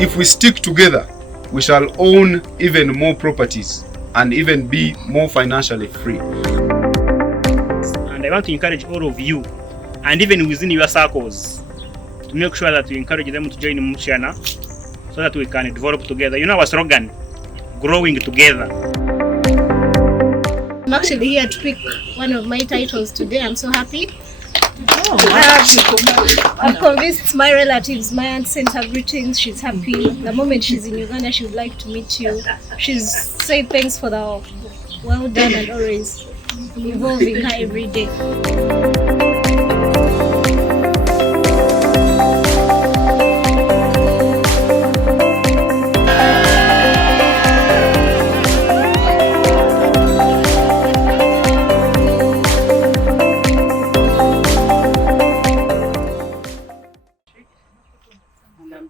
if we stick together, we shall own even more properties and even be more financially free. And I want to encourage all of you, and even within your circles, to make sure that you encourage them to join Mushana so that we can develop together. You know our slogan, growing together. I'm actually here to pick one of my titles today. I'm so happy. I've convinced my relatives. My aunt sent her greetings. She's happy. The moment she's in Uganda, she would like to meet you. She's said thanks for the well done and always involving her every day.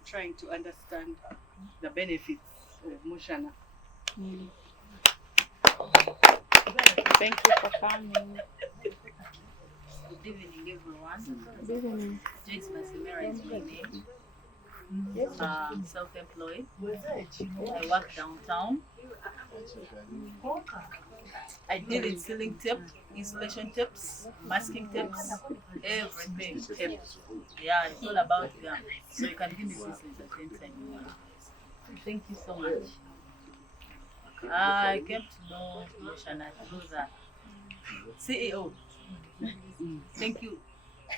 Trying to understand the benefits of Mushana. Thank you for coming. Good evening, everyone. Good evening. Joyce Masimera is my name. Self-employed. I work downtown. I deal in ceiling tape, installation tips, masking tips, everything tips. Yeah, it's all about them. So you can give me business at any time you want. Thank you so much. I came to know Mushana through the CEO. Thank you.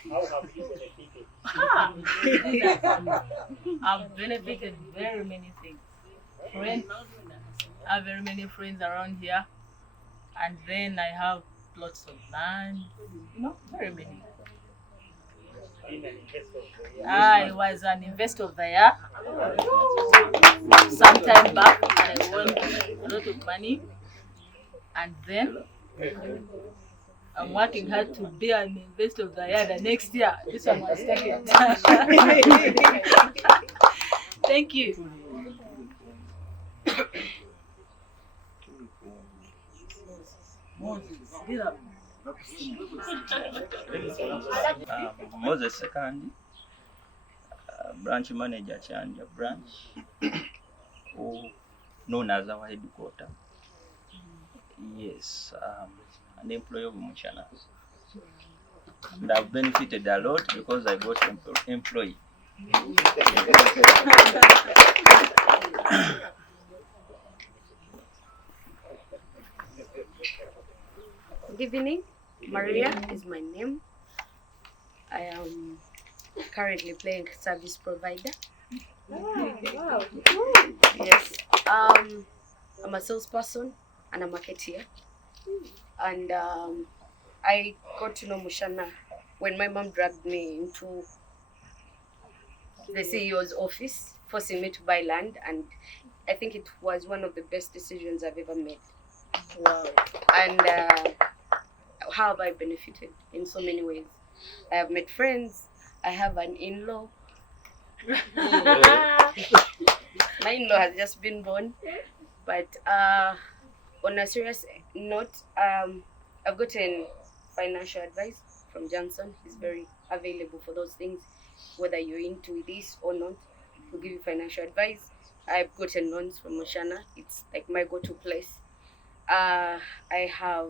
How have you benefited? I've benefited very many things. Friends, I have very many friends around here, and then I have lots of land. Very many. I was an investor of the year some time back, and I won a lot of money, and then I'm working hard to be an investor of the year the next year. This one was taken. Thank you. Moses Sekandi, branch manager Chanja branch, known as our headquarter. Yes, an employee of Mushana. And I've benefited a lot because I got employee. Good evening. Maria is my name. I am currently playing service provider. Wow. Yes. I'm a salesperson and a marketeer. And I got to know Mushana when my mom dragged me into the CEO's office, forcing me to buy land, and I think it was one of the best decisions I've ever made. Wow. And how have I benefited? In so many ways. I have met friends. I have an in-law. My in-law has just been born. But on a serious note, I've gotten financial advice from Johnson. He's very available for those things. Whether you're into this or not, he'll give you financial advice. I've gotten loans from Mushana. It's like my go-to place. I have...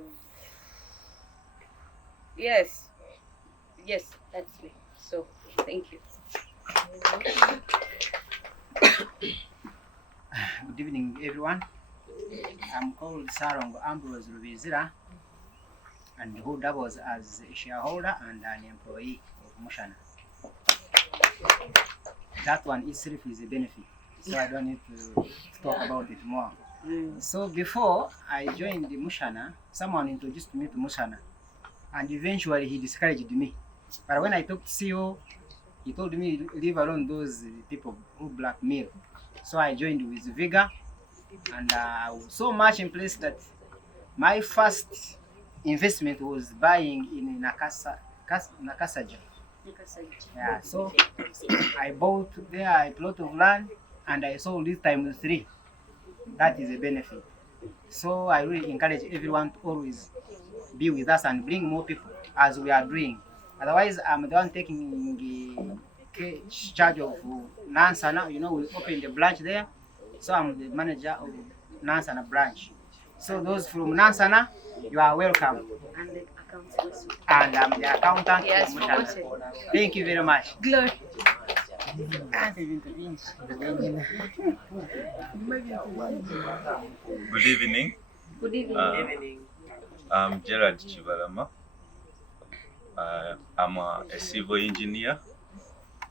Yes, that's me. So, thank you. Good evening, everyone. I'm called Sarong Ambrose Rubizira, and who doubles as a shareholder and an employee of Mushana. That one itself is a benefit, so I don't need to talk about it more. So before I joined the Mushana, someone introduced me to Mushana, and eventually he discouraged me. But when I talked to CEO, he told me, leave alone those people who blackmail. So I joined with vigor, and I was so much impressed that my first investment was buying in Nakasaja. Yeah, so I bought there a plot of land and I sold it times 3. That is a benefit. So I really encourage everyone to always be with us and bring more people as we are doing. Otherwise, I'm the one taking charge of Nansana. You know, we opened the branch there. So I'm the manager of Nansana branch. So those from Nansana, you are welcome. And the accountant. And I'm the accountant. Yes, for Mushana. forgotten. Thank you very much. Glory. Good evening. Good evening. I'm Gerard Chivalama. I'm a civil engineer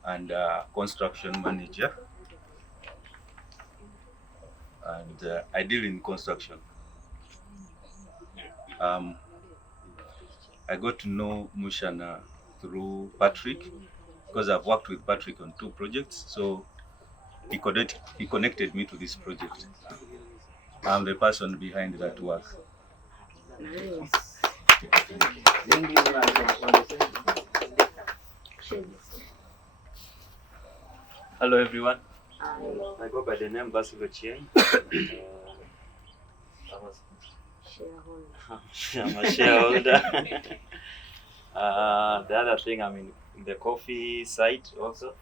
and a construction manager. And I deal in construction. I got to know Mushana through Patrick because I've worked with Patrick on 2 projects. So he connected me to this project. I'm the person behind that work. Nice. Hello everyone. I go by the name Basil Ochieng. I'm a shareholder. The other thing, I'm in the coffee side also.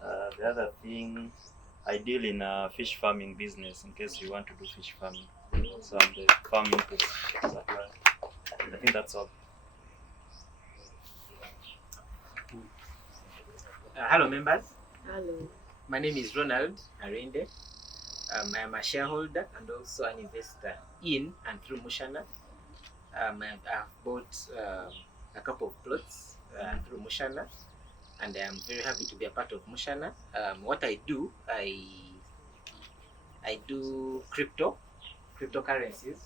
The other thing, I deal in a fish farming business in case you want to do fish farming. So I'm the farm input supplier. I think that's all. Hello members. Hello. My name is Ronald Arende. I am a shareholder and also an investor in and through Mushana. I've bought a couple of plots through Mushana, and I am very happy to be a part of Mushana. What I do, I do cryptocurrencies.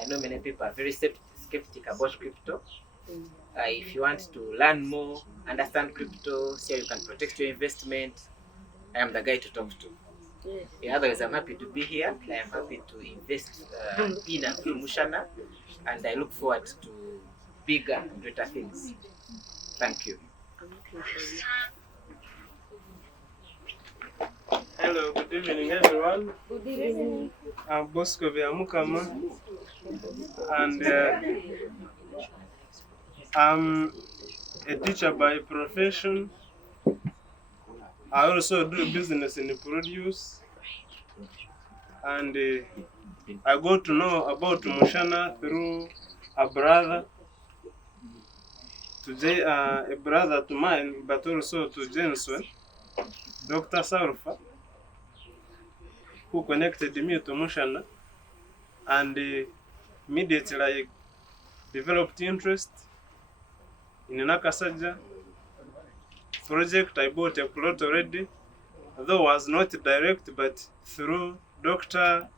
I know many people are very skeptic about crypto. If you want to learn more, understand crypto, see how you can protect your investment, I am the guy to talk to. Yeah, otherwise, I'm happy to be here. I am happy to invest in and through Mushana, and I look forward to bigger and greater things. Thank you. Hello, good evening everyone. Good evening. I'm Bosco Viamukama, and I'm a teacher by profession. I also do business in the produce, and I got to know about Mushana through a brother, a brother to mine, but also to Jensen, Dr. Sarfa, who connected me to Mushana, and immediately I developed interest in Nakasaja project. I bought a plot already, though was not direct, but through Doctor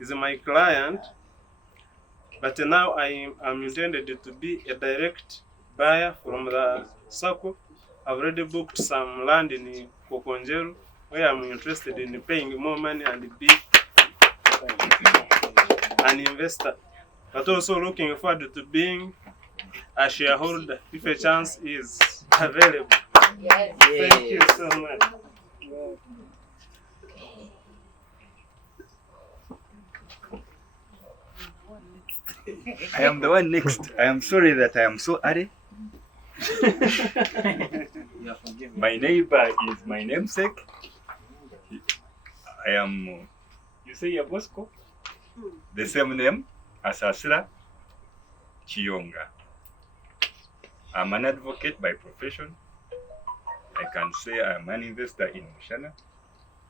is my client. But now I am intended to be a direct buyer from the circle. I've already booked some land in Kokonjeru, where I'm interested in paying more money and be an investor, but also looking forward to being a shareholder if a chance is available. Yes. Thank you so much. I am the one next. I am sorry that I am so early. My neighbor is my namesake. I am, you say Bosco? The same name as Asra Chionga. I'm an advocate by profession. I can say I'm an investor in Mushana,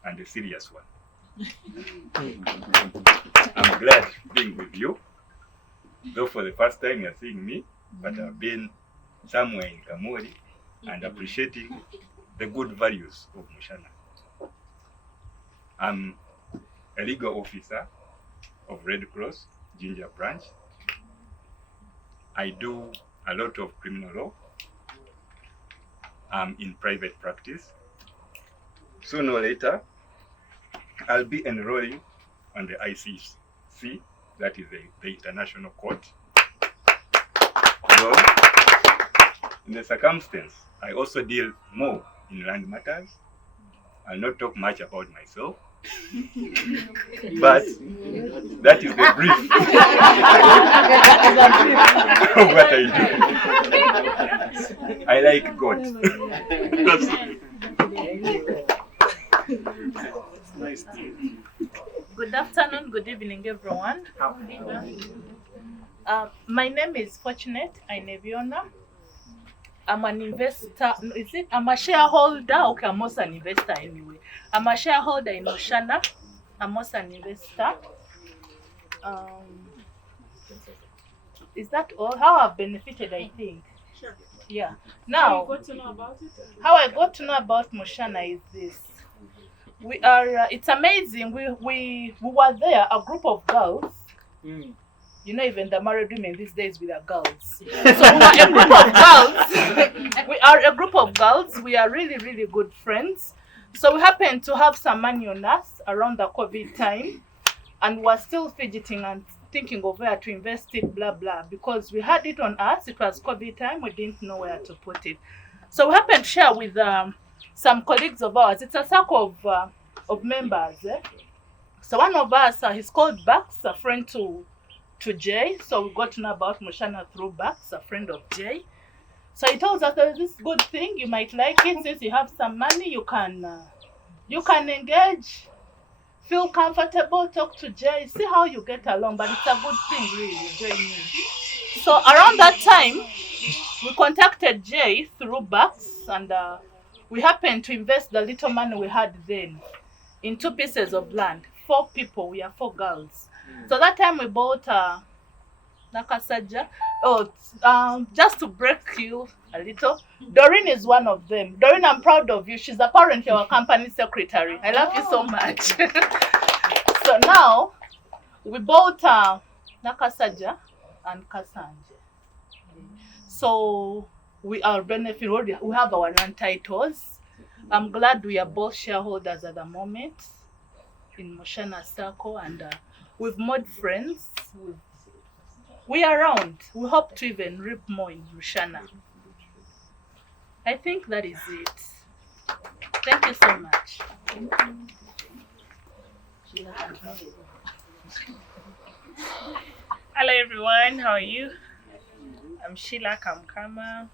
and a serious one. I'm glad being with you. Though for the first time you're seeing me, but I've been somewhere in Kamori and appreciating the good values of Mushana. I'm a legal officer of Red Cross Ginger branch. I do a lot of criminal law. I'm in private practice. Sooner or later, I'll be enrolling on the ICC, that is the International Court. So, in the circumstance, I also deal more in land matters. I'll not talk much about myself, but that is the brief of what I do. I I like goats. Nice. Good afternoon, good evening, everyone. My name is Fortunate Aineviona. I'm an investor. I'm a shareholder. Okay, I'm also an investor anyway. I'm a shareholder in Mushana. I'm also an investor. Is that all? How I've benefited, I think. Sure. Yeah. How Now, you got to know about it? how I got to know about Mushana is this. We are. It's amazing. We were there, a group of girls. You know, even the married women these days with the girls. So we are a group of girls. We are a group of girls. We are really, really good friends. So we happened to have some money on us around the COVID time, and we're still fidgeting and thinking of where to invest it, blah blah. Because we had it on us. It was COVID time. We didn't know where to put it. So we happened to share with some colleagues of ours. It's a circle of members. So one of us, he's called Bax, a friend to Jay. So we got to know about Mushana through Bax, a friend of Jay. So he tells us there's this good thing, you might like it. Since you have some money, you can engage, feel comfortable, talk to Jay, see how you get along. But it's a good thing, really, join me. So around that time, we contacted Jay through Bax, and we happened to invest the little money we had then in 2 pieces of land. 4 people, we are 4 girls. So that time we bought Nakasaja. Just to break you a little, Doreen is one of them. Doreen, I'm proud of you. She's apparently our company secretary. I love you so much. So now we bought Nakasaja and Kasanje. So we are benefiting. We have our land titles. I'm glad we are both shareholders at the moment in Mushana Circle, and we've made friends. We are around. We hope to even reap more in Mushana. I think that is it. Thank you so much. Hello everyone, how are you? I'm Sheila Kamkama.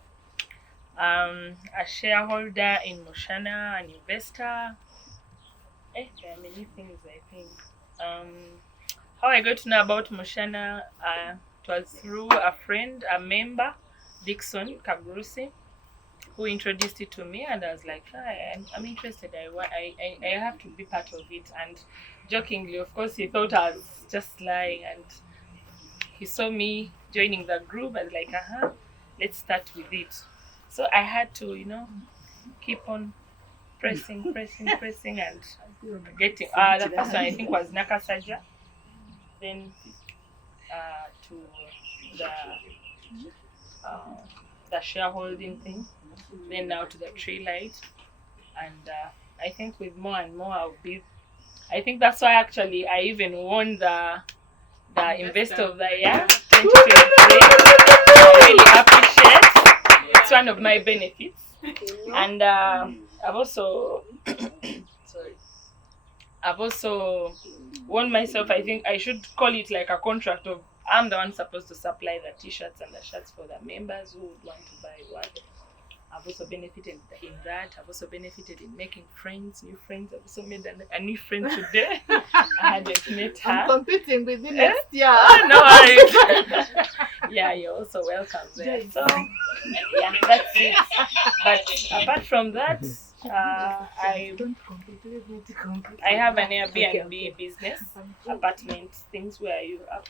I'm a shareholder in Mushana, an investor. There are many things, I think. How I got to know about Mushana, it was through a friend, a member, Dixon Kabrusi, who introduced it to me, and I was like, I'm interested. I have to be part of it. And jokingly, of course, he thought I was just lying, and he saw me joining the group. I was like, let's start with it. So I had to, keep on pressing, and getting. The first one I think was Nakasaja, then to the shareholding thing, then now to the tree light, and I think with more and more I'll be. I think that's why actually I even won the Investor of the Year 2023. I really appreciate. It's one of my benefits, and I've also won myself. I think I should call it like a contract of I'm the one supposed to supply the t-shirts and the shirts for the members who would want to buy one. I've also benefited in that. I've also benefited in making friends, new friends. I've also made a new friend today. I hadn't met her. I'm competing with you next year. No worries. Yeah, you're also welcome there. So, yeah, that's it. But apart from that, I have an Airbnb business, apartment things where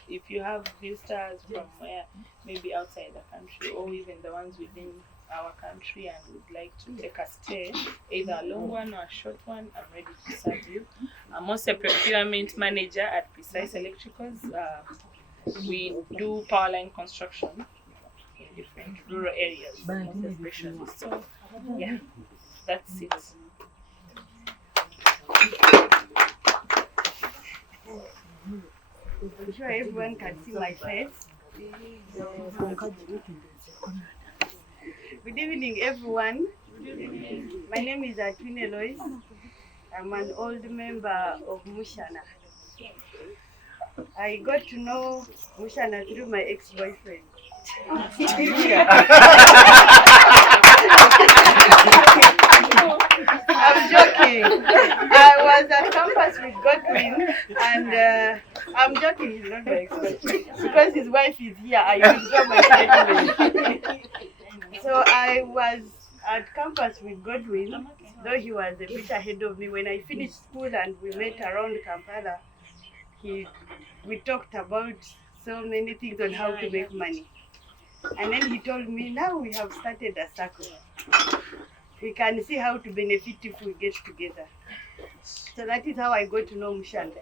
if you have visitors from where maybe outside the country or even the ones within our country and would like to take a stay, either a long one or a short one, I'm ready to serve you. I'm also a procurement manager at Precise Electricals. We do power line construction in different rural areas, most especially. So, yeah, that's it. I'm sure everyone can see my face. Good evening, everyone. My name is Atwine Lois. I'm an old member of Mushana. I got to know Mushana through my ex-boyfriend. I'm joking. I was at campus with Godwin, and I'm joking. He's not my expert because his wife is here. I withdraw my statement. So I was at campus with Godwin, though he was a bit ahead of me. When I finished school and we met around Kampala, we talked about so many things on how to make money. And then he told me, now we have started a circle. We can see how to benefit if we get together. So that is how I got to know Mushana.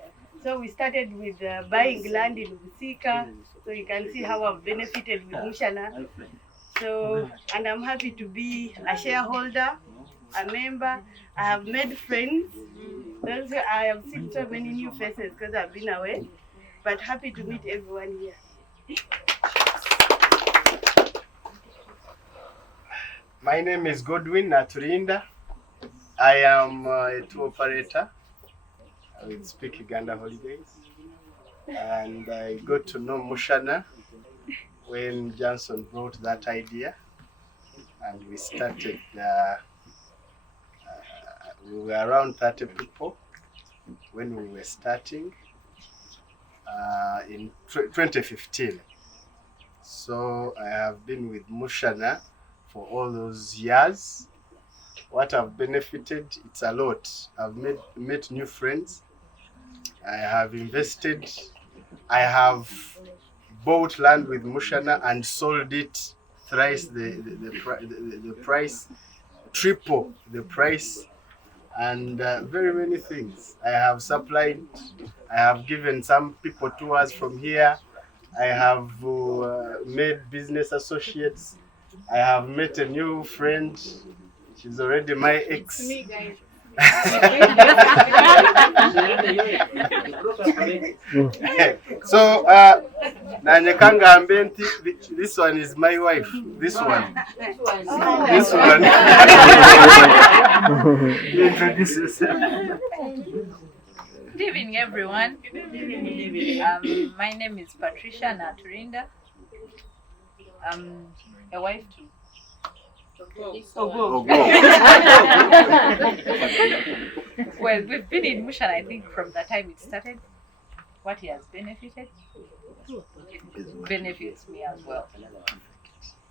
So we started with buying land in Busika. So you can see how I've benefited with Mushana. So, and I'm happy to be a shareholder, a member. I have made friends. I have seen so many new faces because I've been away. But happy to meet everyone here. My name is Godwin Naturinda. I am a tour operator with Speak Uganda Holidays. And I got to know Mushana when Johnson brought that idea. And we started, we were around 30 people when we were starting in 2015. So I have been with Mushana for all those years. What I've benefited, it's a lot. I've met new friends. I have invested. I have bought land with Mushana and sold it thrice the price, triple the price, and very many things. I have supplied. I have given some people tours from here. I have made business associates. I have met a new friend. She's already my ex. It's me, guys. So, Nanyekanga Ambenti, this one is my wife. This one. This one. Introduce yourself. Good evening, everyone. My name is Patricia Naturinda. I'm a wife to Well, we've been in Mushana, I think, from the time it started. What he has benefited, it benefits me as well.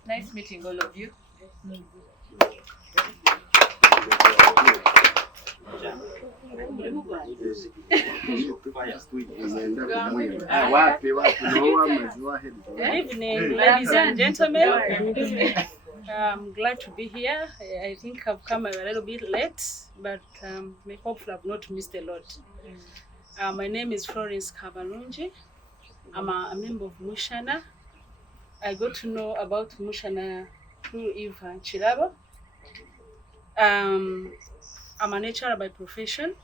Nice meeting all of you. Good evening, ladies and gentlemen. I'm glad to be here. I think I've come a little bit late, but hopefully I've not missed a lot. My name is Florence Kabalunji. I'm a member of Mushana. I got to know about Mushana through Eva Chirabo. I'm a lecturer by profession,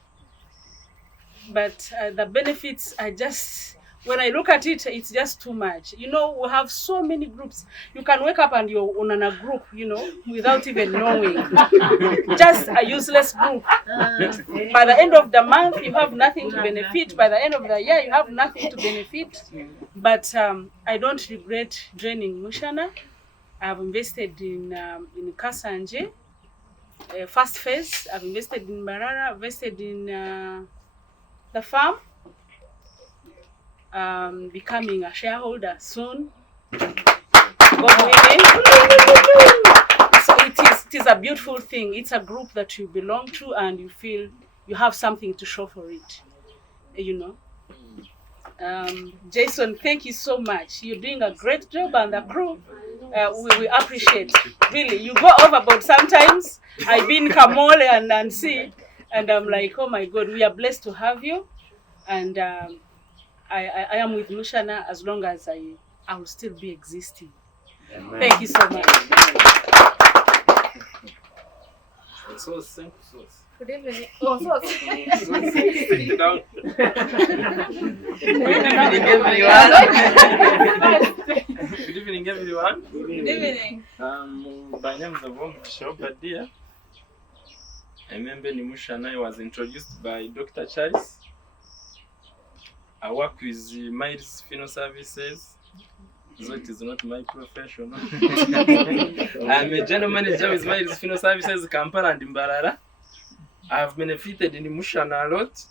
but the benefits are just, when I look at it, it's just too much. You know, we have so many groups. You can wake up and you're on a group, you know, without even knowing. Just a useless group. By the end of the month, you have nothing to benefit. By the end of the year, you have nothing to benefit. But I don't regret joining Mushana. I've invested in Kasanje. First phase, I've invested in Marara, invested in the farm. Becoming a shareholder soon. God willing. So it is a beautiful thing. It's a group that you belong to and you feel you have something to show for it. You know. Jason, thank you so much. You're doing a great job, and the crew, we appreciate. Really, you go overboard sometimes. I've been Kamole and Nancy, and I'm like, oh my God, we are blessed to have you. And I am with Mushana as long as I will still be existing. Amen. Thank you so much. Good evening. Sit down. Good evening, everyone. Good evening. My name is Mushana. I remember in Mushana, I was introduced by Dr. Charles. I work with Miles Funeral Services, so it is not my profession. I'm a general manager with Miles Funeral Services, Kampala and Mbarara. I've benefited in Mushana a lot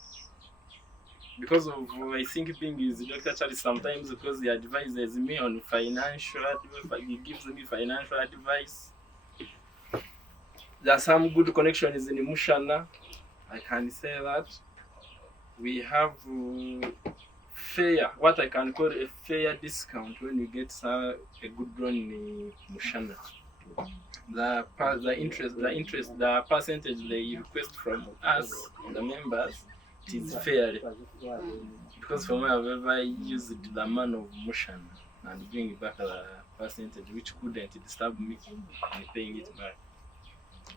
because of I think being with Dr. Charlie sometimes, because he advises me on financial advice, he gives me financial advice. There are some good connections in Mushana, I can say that. We have fair, what I can call a fair discount when you get a good loan in Mushana. The percentage they request from us, the members, it is fair. Because for me, I've ever used the man of Mushana and bring back a percentage which couldn't disturb me in paying it back.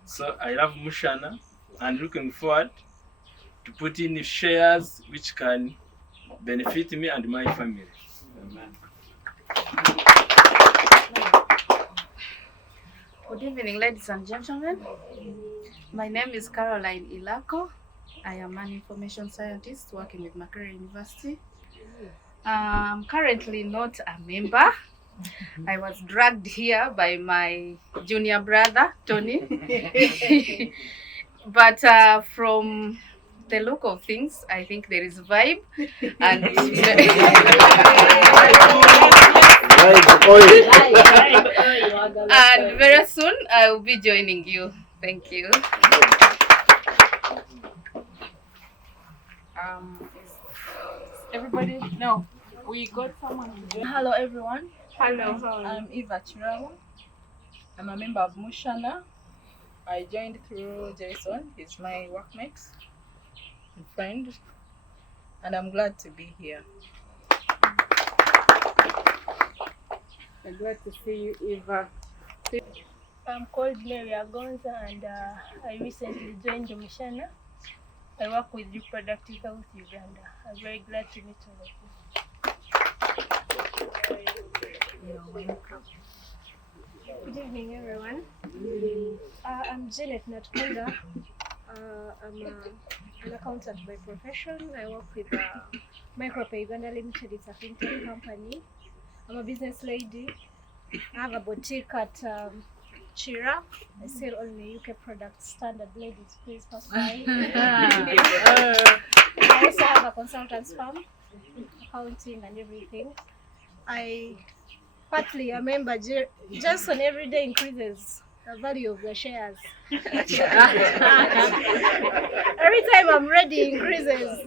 So I love Mushana and looking forward to put in shares which can benefit me and my family. Amen. Good evening, ladies and gentlemen. My name is Caroline Ilako. I am an information scientist working with Makerere University. I'm currently not a member. I was dragged here by my junior brother, Tony. But from the look of things, I think there is a vibe. And, and very soon I will be joining you. Thank you. Everybody, no, we got someone. Hello everyone. Hello. I'm Eva Chirawa. I'm a member of Mushana. I joined through Jason. He's my workmate and friend, and I'm glad to be here. I'm glad to see you, Eva. I'm called Mary Agonza, and I recently joined Mushana. I work with Reproductive Health Uganda. I'm very glad to meet all of you. Good evening, everyone. I'm Janet Natkunda. I'm an accountant by profession. I work with Micropay Uganda Limited. It's a fintech company. I'm a business lady. I have a boutique at Chira. I sell only UK products, standard ladies, please pass by. I also have a consultant's firm, accounting and everything. I partly a member, just on every day increases the value of the shares. Every time I'm ready, increases.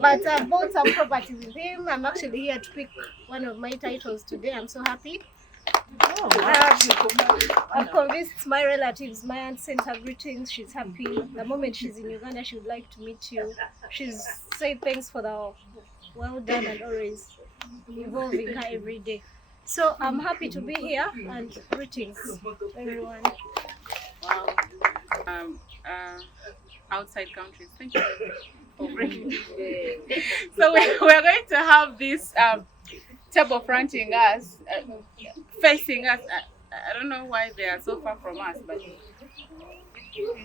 But I bought some property with him. I'm actually here to pick one of my titles today. I'm so happy. I've convinced my relatives. My aunt sent her greetings. She's happy. The moment she's in Uganda, she would like to meet you. She's said thanks for the well done and always involving her every day. So I'm happy to be here and greetings, everyone. Outside countries. Thank you for bringing it. So we're going to have this table fronting us, facing us. I don't know why they are so far from us, but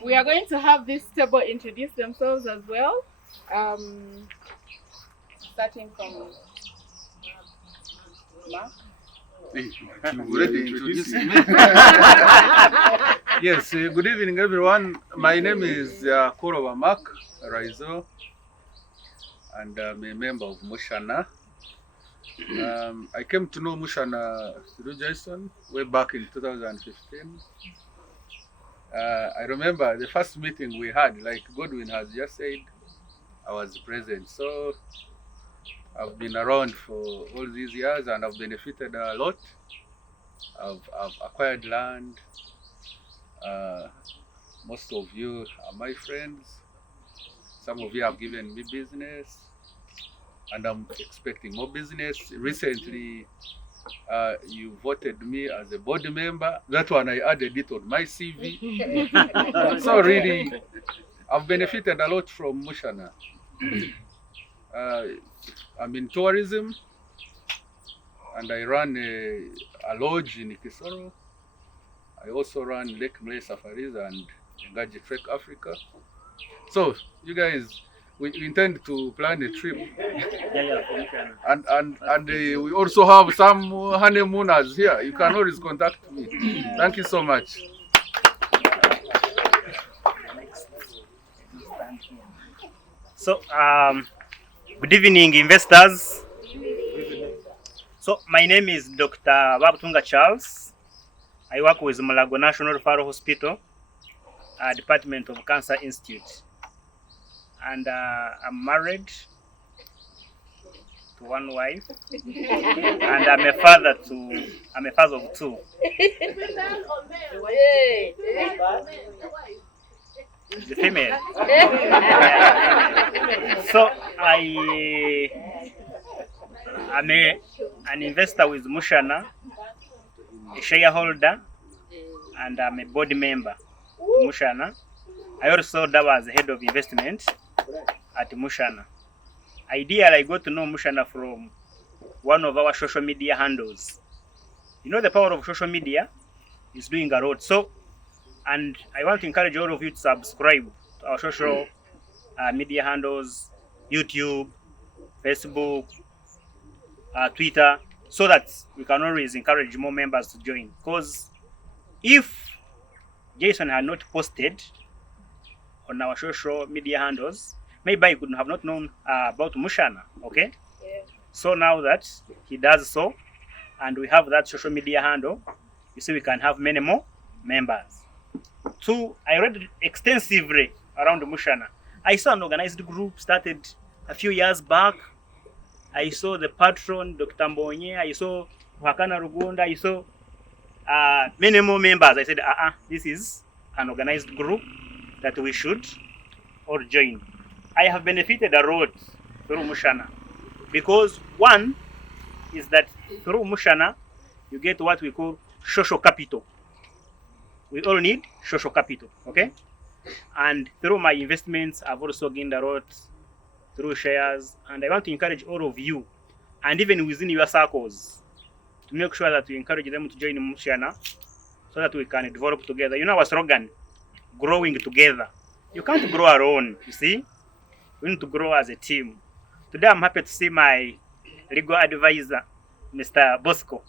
we are going to have this table introduce themselves as well. Starting from Mark. You already introduced me. Yes, good evening everyone. My name is Korowa Mark Raizo, and I'm a member of Mushana. I came to know Mushana through Jason way back in 2015. I remember the first meeting we had, like Godwin has just said, I was present. So I've been around for all these years and I've benefited a lot. I've acquired land. Most of you are my friends. Some of you have given me business and I'm expecting more business. Recently, you voted me as a board member. That one I added it on my CV. So really, I've benefited a lot from Mushana. I'm in tourism and I run a lodge in Kisoro. I also run Lake Mlay Safaris and Ngaji Trek Africa. So you guys, we intend to plan a trip. And we also have some honeymooners here. You can always contact me. Thank you so much. So, good evening, investors. So, my name is Dr. Babutunga Charles. I work with Mulago National Referral Hospital, Department of Cancer Institute, and I'm married to one wife, and I'm a father of two. The female. So I'm an investor with Mushana, a shareholder, and I'm a board member to Mushana. I also serve as head of investment at Mushana. Ideally, I got to know Mushana from one of our social media handles. You know, the power of social media is doing a lot. So, and I want to encourage all of you to subscribe to our social media handles, YouTube, Facebook, Twitter, so that we can always encourage more members to join. Because if Jason had not posted on our social media handles, maybe I could have not known about Mushana. Okay. Yeah. So now that he does so, and we have that social media handle, you see, we can have many more members. Two, I read extensively around Mushana. I saw an organized group started a few years back. I saw the patron, Dr. Mbonye. I saw Wakana Rugunda. I saw many more members. I said, this is an organized group that we should all join. I have benefited a lot through Mushana because one is that through Mushana, you get what we call social capital. We all need social capital, okay? And through my investments, I've also gained a lot through shares. And I want to encourage all of you, and even within your circles, to make sure that we encourage them to join Mushana so that we can develop together. You know our slogan, growing together. You can't grow alone, you see? We need to grow as a team. Today I'm happy to see my legal advisor, Mr. Bosco.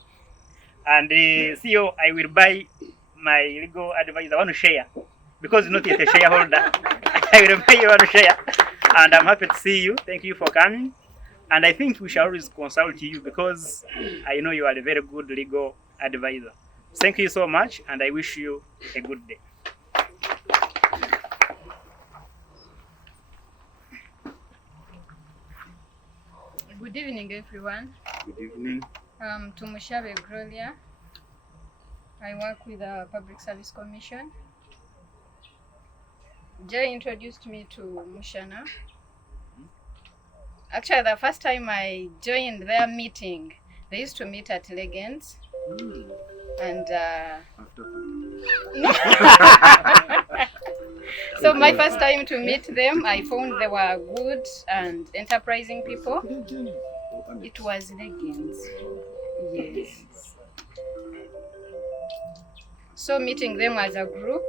And CEO, I will buy my legal advisor one share because he's not yet a shareholder. I will buy you one share. And I'm happy to see you. Thank you for coming. And I think we shall always consult you because I know you are a very good legal advisor. Thank you so much, and I wish you a good day. Good evening, everyone. Good evening. Tumushabe Gloria. I work with the Public Service Commission. Jay introduced me to Mushana. Actually, the first time I joined their meeting, they used to meet at Legends. And so my first time to meet them, I found they were good and enterprising people. It was Legends. Yes. So meeting them as a group,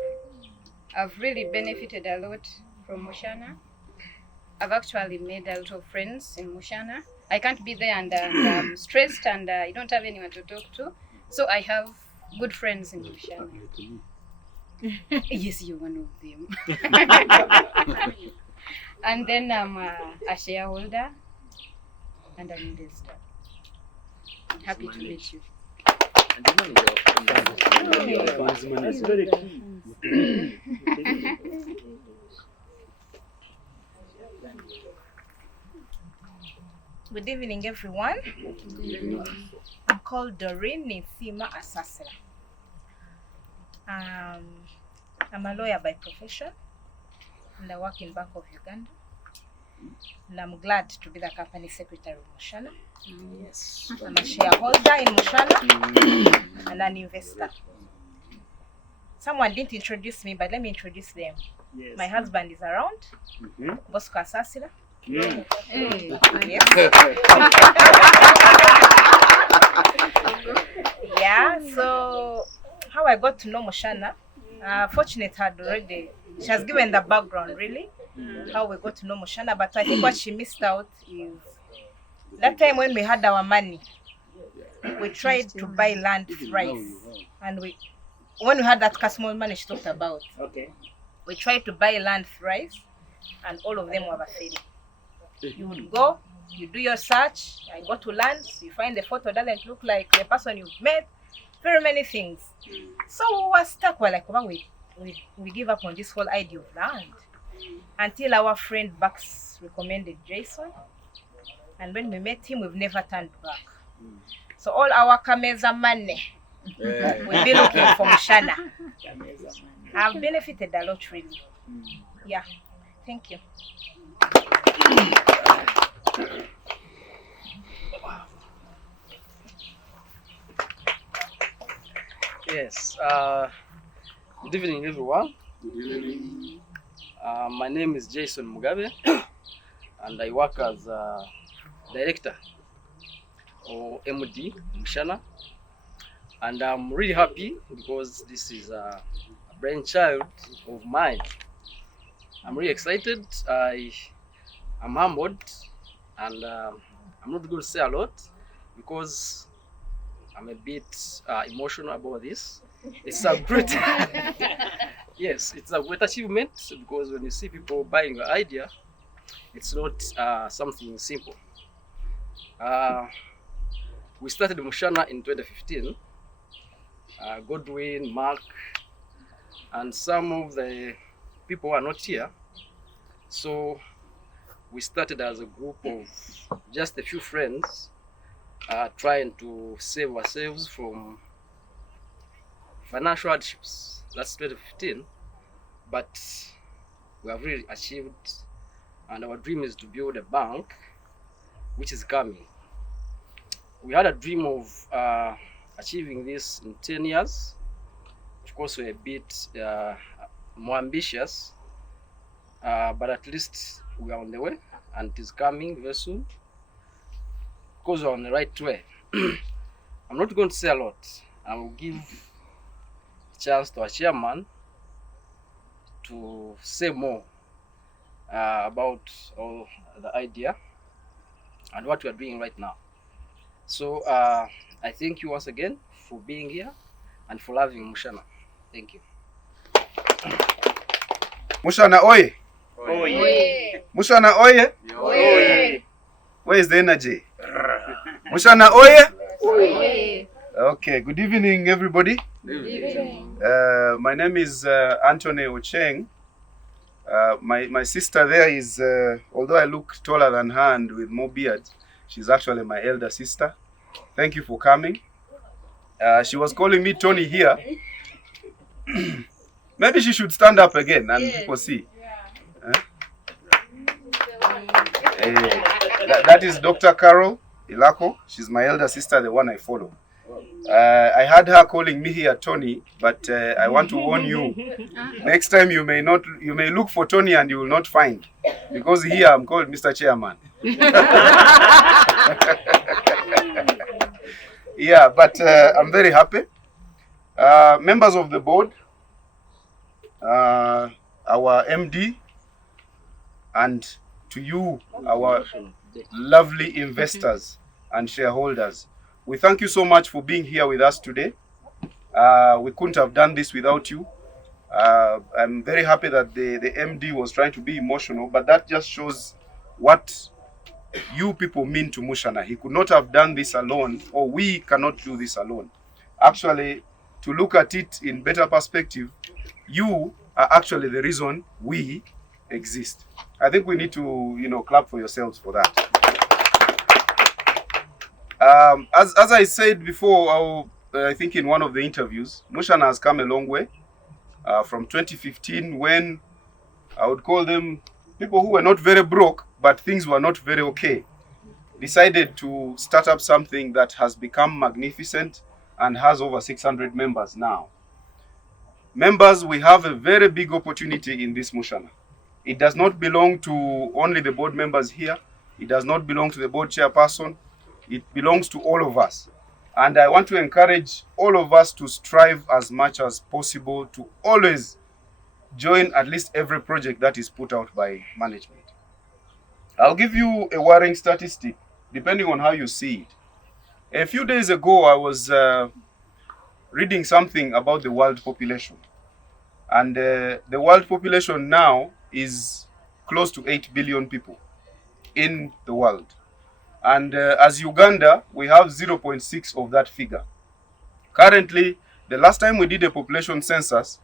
I've really benefited a lot from Mushana. I've actually made a lot of friends in Mushana. I can't be there and I'm stressed and I don't have anyone to talk to. So I have good friends in Mushana. Yes, you're one of them. And then I'm a shareholder and an investor. Happy to meet you. That's very key. Good evening, everyone. I'm called Doreen Nisima Asasela. I'm a lawyer by profession, and I work in Bank of Uganda. And I'm glad to be the company secretary of Mushana. Yes. I'm a shareholder in Mushana and an investor. Someone didn't introduce me, but let me introduce them. Yes. My husband is around, Bosco Asasila. Yes. Yeah, so how I got to know Mushana, Fortunate had already, she has given the background really, how we got to know Mushana, but I think what she missed out is that time when we had our money, we tried to buy land thrice, and when we had that small money she talked about, we tried to buy land thrice, and all of them were failing. You would go, you do your search, and go to lands, you find the photo doesn't look like the person you've met, very many things. So we were stuck, we're like, well, we give up on this whole idea of land. Until our friend Bax recommended Jason. And when we met him, we've never turned back. So all our Kameza money, we'll be looking for Mushana. I've benefited a lot, really. Yeah, thank you. Yes. Good evening, everyone. Good evening. My name is Jason Mugabe, and I work as a director or MD Mushana. And I'm really happy because this is a brainchild of mine. I'm really excited. I'm humbled, and I'm not going to say a lot because I'm a bit emotional about this. It's a great, yes, it's a great achievement because when you see people buying your idea, it's not something simple. We started Mushana in 2015. Godwin, Mark, and some of the people are not here. So we started as a group of just a few friends trying to save ourselves from financial hardships. That's 2015. But we have really achieved, and our dream is to build a bank, which is coming. We had a dream of achieving this in 10 years. Of course, we're a bit more ambitious, but at least we are on the way, and it is coming very soon because we're on the right way. I'm not going to say a lot. I will give a chance to our chairman to say more about all the idea and what we are doing right now. So I thank you once again for being here and for loving Mushana. Thank you. Mushana oye! Oye! Mushana oye! Oye! Where is the energy? Mushana oye! Oye! Okay, good evening everybody. Good evening. My name is Anthony Ocheng. My sister there is, although I look taller than her and with more beard, she's actually my elder sister. Thank you for coming. She was calling me Tony here. Maybe she should stand up again and people see. That is Dr. Carol Ilako. She's my elder sister, the one I follow. I had her calling me here Tony, but I want to warn you. Next time you may look for Tony and you will not find, because here I'm called Mr. Chairman. Yeah, but I'm very happy. Members of the board, our MD, and to you, our lovely investors and shareholders. We thank you so much for being here with us today. We couldn't have done this without you. I'm very happy that the MD was trying to be emotional, but that just shows what you people mean to Mushana. He could not have done this alone, or we cannot do this alone. Actually, to look at it in better perspective, you are actually the reason we exist. I think we need to, clap for yourselves for that. As I said before, I think in one of the interviews, Mushana has come a long way from 2015, when I would call them people who were not very broke, but things were not very okay. Decided to start up something that has become magnificent and has over 600 members now. Members, we have a very big opportunity in this Mushana. It does not belong to only the board members here. It does not belong to the board chairperson. It belongs to all of us. And I want to encourage all of us to strive as much as possible to always join at least every project that is put out by management. I'll give you a worrying statistic, depending on how you see it. A few days ago, I was reading something about the world population. And the world population now is close to 8 billion people. in the world. And as Uganda, we have 0.6 of that figure. Currently, the last time we did a population census,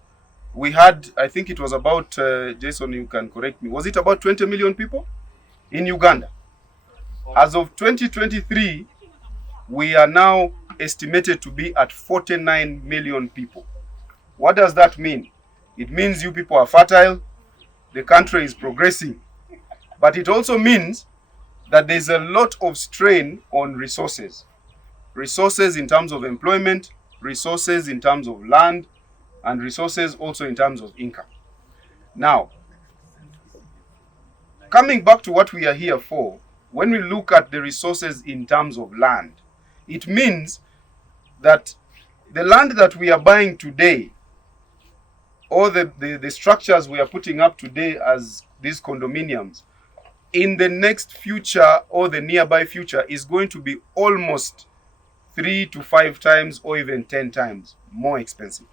we had, I think it was about, Jason, you can correct me, was it about 20 million people in Uganda? As of 2023, we are now estimated to be at 49 million people. What does that mean? It means you people are fertile, the country is progressing. But it also means that there's a lot of strain on resources. Resources in terms of employment, resources in terms of land, and resources also in terms of income. Now, coming back to what we are here for, when we look at the resources in terms of land, it means that the land that we are buying today, or the structures we are putting up today as these condominiums, in the next future or the nearby future is going to be almost 3 to 5 times or even 10 times more expensive.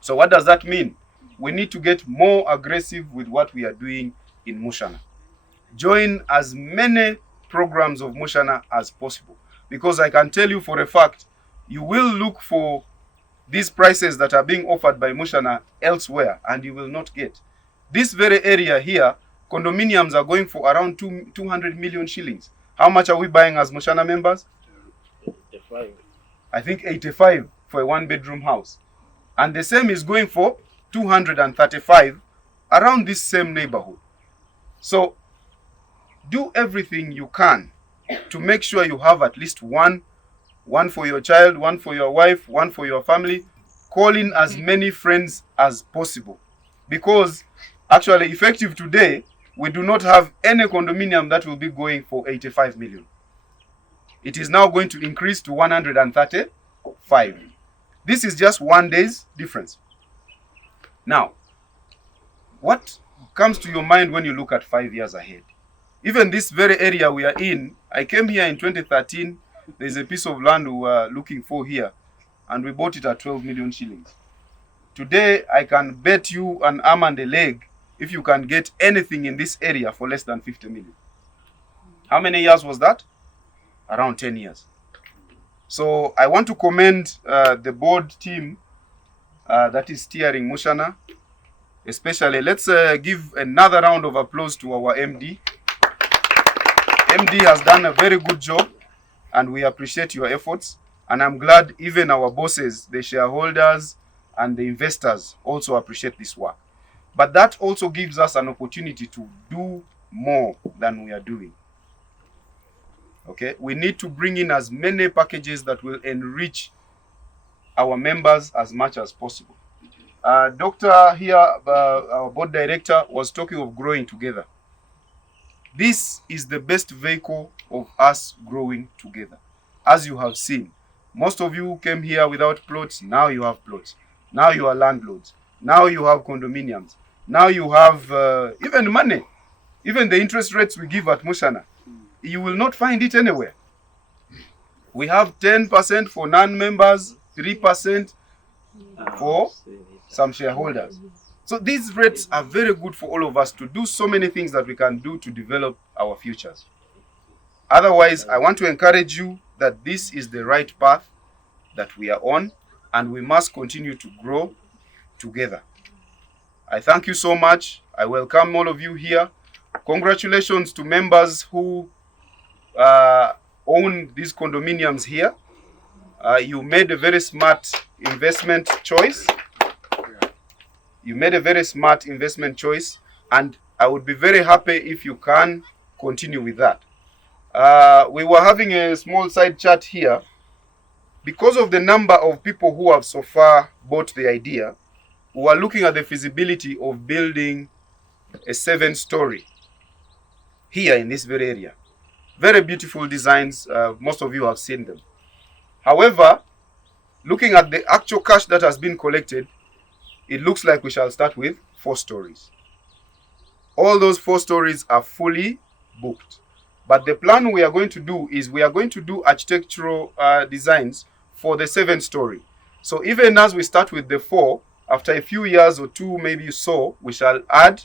So what does that mean? We need to get more aggressive with what we are doing in Mushana. Join as many programs of Mushana as possible, because I can tell you for a fact, you will look for these prices that are being offered by Mushana elsewhere and you will not get. This very area here, condominiums are going for around 200 million shillings. How much are we buying as Mushana members? 85. I think 85 for a one-bedroom house. And the same is going for 235 around this same neighborhood. So do everything you can to make sure you have at least one for your child, one for your wife, one for your family. Call in as many friends as possible. Because actually, effective today, we do not have any condominium that will be going for 85 million. It is now going to increase to 135. This is just one day's difference. Now, what comes to your mind when you look at 5 years ahead? Even this very area we are in, I came here in 2013. There's a piece of land we were looking for here, and we bought it at 12 million shillings. Today, I can bet you an arm and a leg if you can get anything in this area for less than 50 million. How many years was that? Around 10 years. So I want to commend the board team that is steering Mushana. Especially, let's give another round of applause to our MD. MD has done a very good job, and we appreciate your efforts. And I'm glad even our bosses, the shareholders, and the investors also appreciate this work. But that also gives us an opportunity to do more than we are doing. Okay, we need to bring in as many packages that will enrich our members as much as possible. Doctor here, our board director, was talking of growing together. This is the best vehicle of us growing together. As you have seen, most of you came here without plots. Now you have plots. Now you are landlords. Now you have condominiums. Now you have even money. Even the interest rates we give at Mushana, you will not find it anywhere. We have 10% for non-members, 3% for some shareholders. So these rates are very good for all of us to do so many things that we can do to develop our futures. Otherwise, I want to encourage you that this is the right path that we are on, and we must continue to grow together. I thank you so much. I welcome all of you here. Congratulations to members who own these condominiums here. You made a very smart investment choice. You made a very smart investment choice, and I would be very happy if you can continue with that. We were having a small side chat here. Because of the number of people who have so far bought the idea, we are looking at the feasibility of building a 7-story here in this very area. Very beautiful designs. Most of you have seen them. However, looking at the actual cash that has been collected, it looks like we shall start with 4 stories. All those 4 stories are fully booked. But the plan we are going to do is we are going to do architectural designs for the 7-story. So even as we start with the 4, after a few years or 2, maybe so, we shall add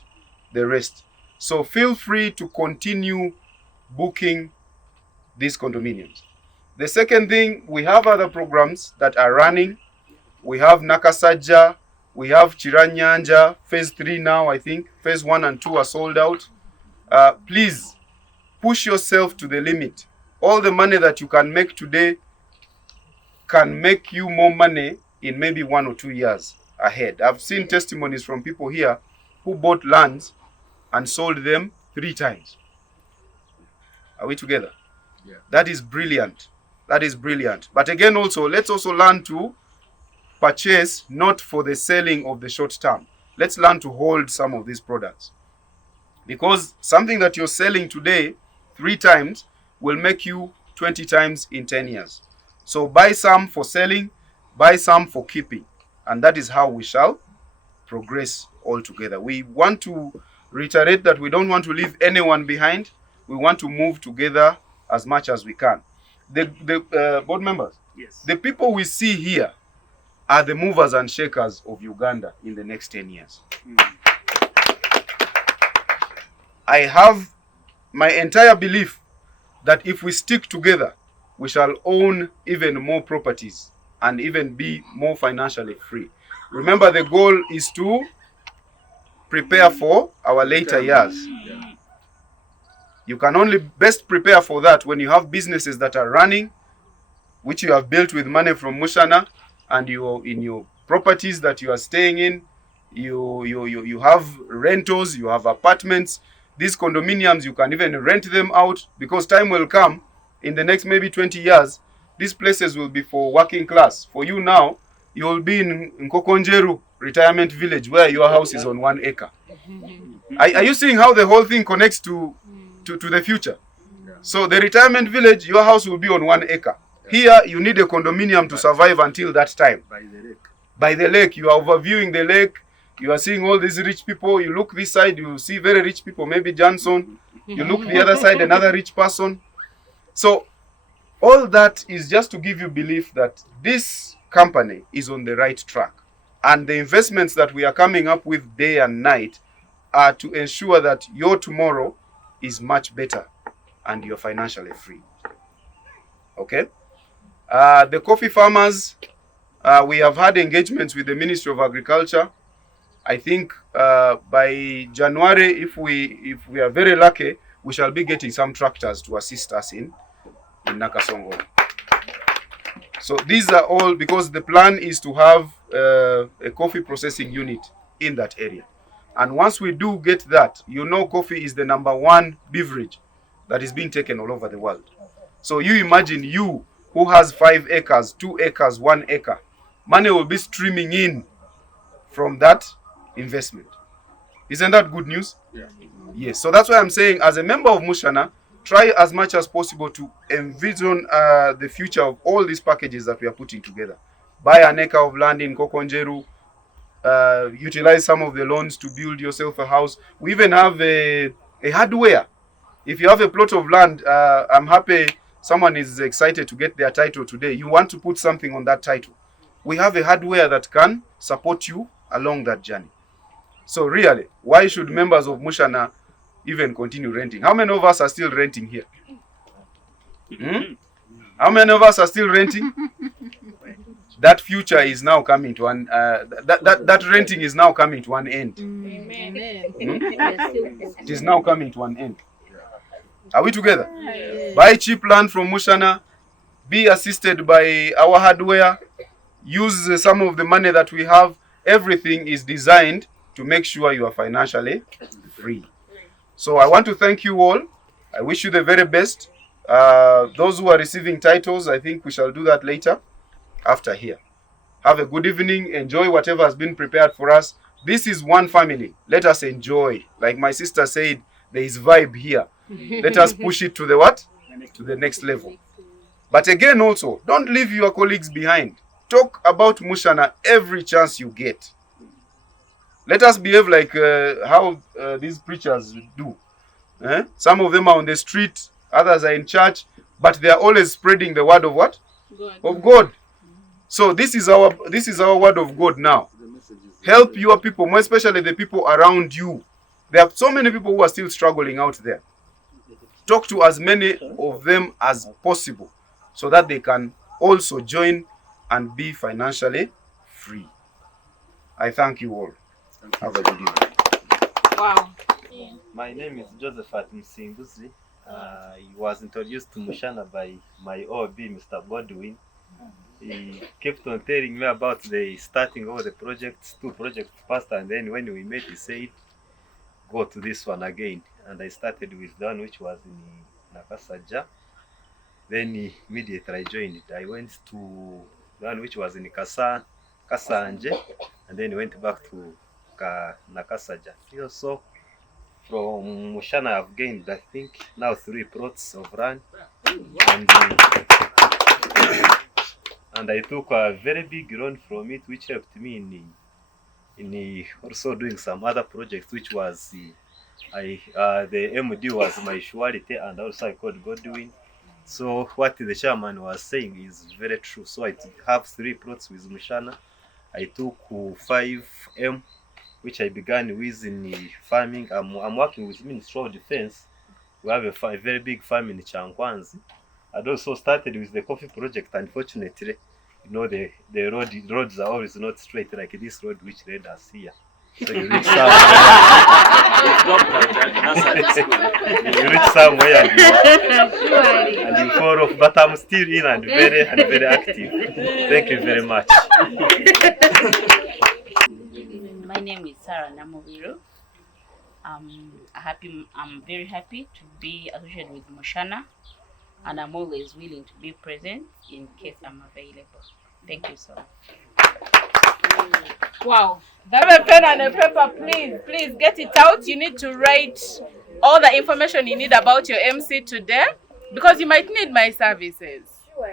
the rest. So feel free to continue booking these condominiums. The second thing, we have other programs that are running. We have Nakasaja, we have Chiranyanja, phase 3 now, I think. Phase 1 and 2 are sold out. Please push yourself to the limit. All the money that you can make today can make you more money in maybe 1 or 2 years ahead. I've seen testimonies from people here who bought lands and sold them 3 times. Are we together? Yeah. That is brilliant. That is brilliant. But again, also, let's also learn to purchase not for the selling of the short term. Let's learn to hold some of these products. Because something that you're selling today 3 times will make you 20 times in 10 years. So buy some for selling, buy some for keeping. And that is how we shall progress all together. We want to reiterate that we don't want to leave anyone behind. We want to move together as much as we can. The board members, yes, the people we see here are the movers and shakers of Uganda in the next 10 years. I have my entire belief that if we stick together, we shall own even more properties and even be more financially free. Remember, the goal is to prepare for our later years. You can only best prepare for that when you have businesses that are running, which you have built with money from Mushana, and you in your properties that you are staying in, you have rentals, you have apartments. These condominiums, you can even rent them out, because time will come in the next maybe 20 years, these places will be for working class. For you now, you will be in Nkokonjeru retirement village where your house is on 1 acre. Are you seeing how the whole thing connects to the future? So the retirement village, your house will be on 1 acre. Here, you need a condominium to survive until that time. By the lake. By the lake, you are overviewing the lake. You are seeing all these rich people. You look this side, you see very rich people, maybe Johnson. You look the other side, another rich person. So all that is just to give you belief that this company is on the right track. And the investments that we are coming up with day and night are to ensure that your tomorrow is much better and you're financially free. Okay? The coffee farmers, we have had engagements with the Ministry of Agriculture. I think by January, if we are very lucky, we shall be getting some tractors to assist us in Nakasongo. So these are all because the plan is to have a coffee processing unit in that area. And once we do get that, you know, coffee is the #1 beverage that is being taken all over the world. So you imagine you who has 5 acres, 2 acres, 1 acre, money will be streaming in from that investment. Isn't that good news? Yeah. Yes. So that's why I'm saying, as a member of Mushana, try as much as possible to envision the future of all these packages that we are putting together. Buy an acre of land in Kokonjeru, utilize some of the loans to build yourself a house. We even have a hardware. If you have a plot of land, I'm happy someone is excited to get their title today. You want to put something on that title. We have a hardware that can support you along that journey. So really, why should members of Mushana even continue renting? How many of us are still renting here? How many of us are still renting? That future is now coming to an that renting is now coming to an end. It is now coming to an end. Are we together? Buy cheap land from Mushana, be assisted by our hardware, use some of the money that we have. Everything is designed to make sure you are financially free. So I want to thank you all. I wish you the very best. Those who are receiving titles, I think we shall do that later after here. Have a good evening. Enjoy whatever has been prepared for us. This is one family. Let us enjoy. Like my sister said, there is vibe here. Let us push it to the what? To the next level. But again also, don't leave your colleagues behind. Talk about Mushana every chance you get. Let us behave like how these preachers do. Some of them are on the street, others are in church, but they are always spreading the word of what? God. Of God. So this is our word of God now. Help your people, more especially the people around you. There are so many people who are still struggling out there. talk to as many of them as possible so that they can also join and be financially free. I thank you all. Have a good evening. Wow. My name is Josephat Msinguzi. I was introduced to Mushana by my OB, Mr. Godwin. He kept on telling me about the starting of the projects, 2 projects first, and then when we met, he said, go to this one again. And I started with the one which was in Nakasaja. Then immediately I joined. I went to the one which was in Kasanje, and then went back to Nakasaja. So from Mushana, I've gained, I think, now 3 plots of land, and I took a very big loan from it, which helped me in also doing some other projects, which was the MD was my surety, and also I called Godwin. So what the chairman was saying is very true. So I have 3 plots with Mushana. I took 5M, which I began with in the farming. I'm working with Ministry of Defense. We have a very big farm in Chankwanzi. I also started with the coffee project. Unfortunately, you know, the roads are always not straight like this road which led us here. So you reach somewhere, you reach somewhere and you fall off. But I'm still in and very active. Thank you very much. My name is Sarah Namoviru. I'm very happy to be associated with Mushana, and I'm always willing to be present in case I'm available. Thank you so much. Wow. Have a pen and a paper, please get it out. You need to write all the information you need about your MC today, because you might need my services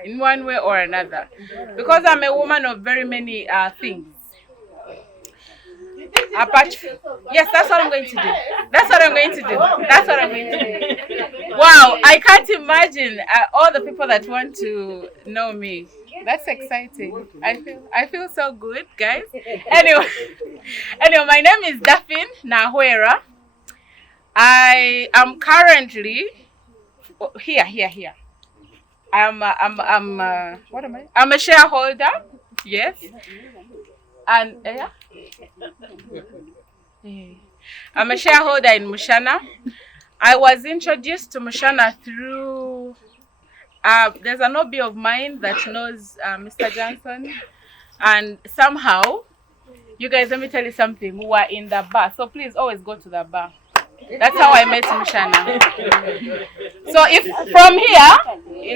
in one way or another, because I'm a woman of very many things. Yes, that's what I'm going to do. That's what I'm going to do. That's what I'm going to do. Wow, I can't imagine all the people that want to know me. That's exciting. I feel so good, guys. Anyway, my name is Daphne Nahwera. I am currently here. What am I? I'm a shareholder. Yes. And I'm a shareholder in Mushana. I was introduced to Mushana through there's an OB of mine that knows Mr. Johnson, and somehow, you guys, let me tell you something. We were in the bar, so please always go to the bar. That's how I met Mushana. So if from here,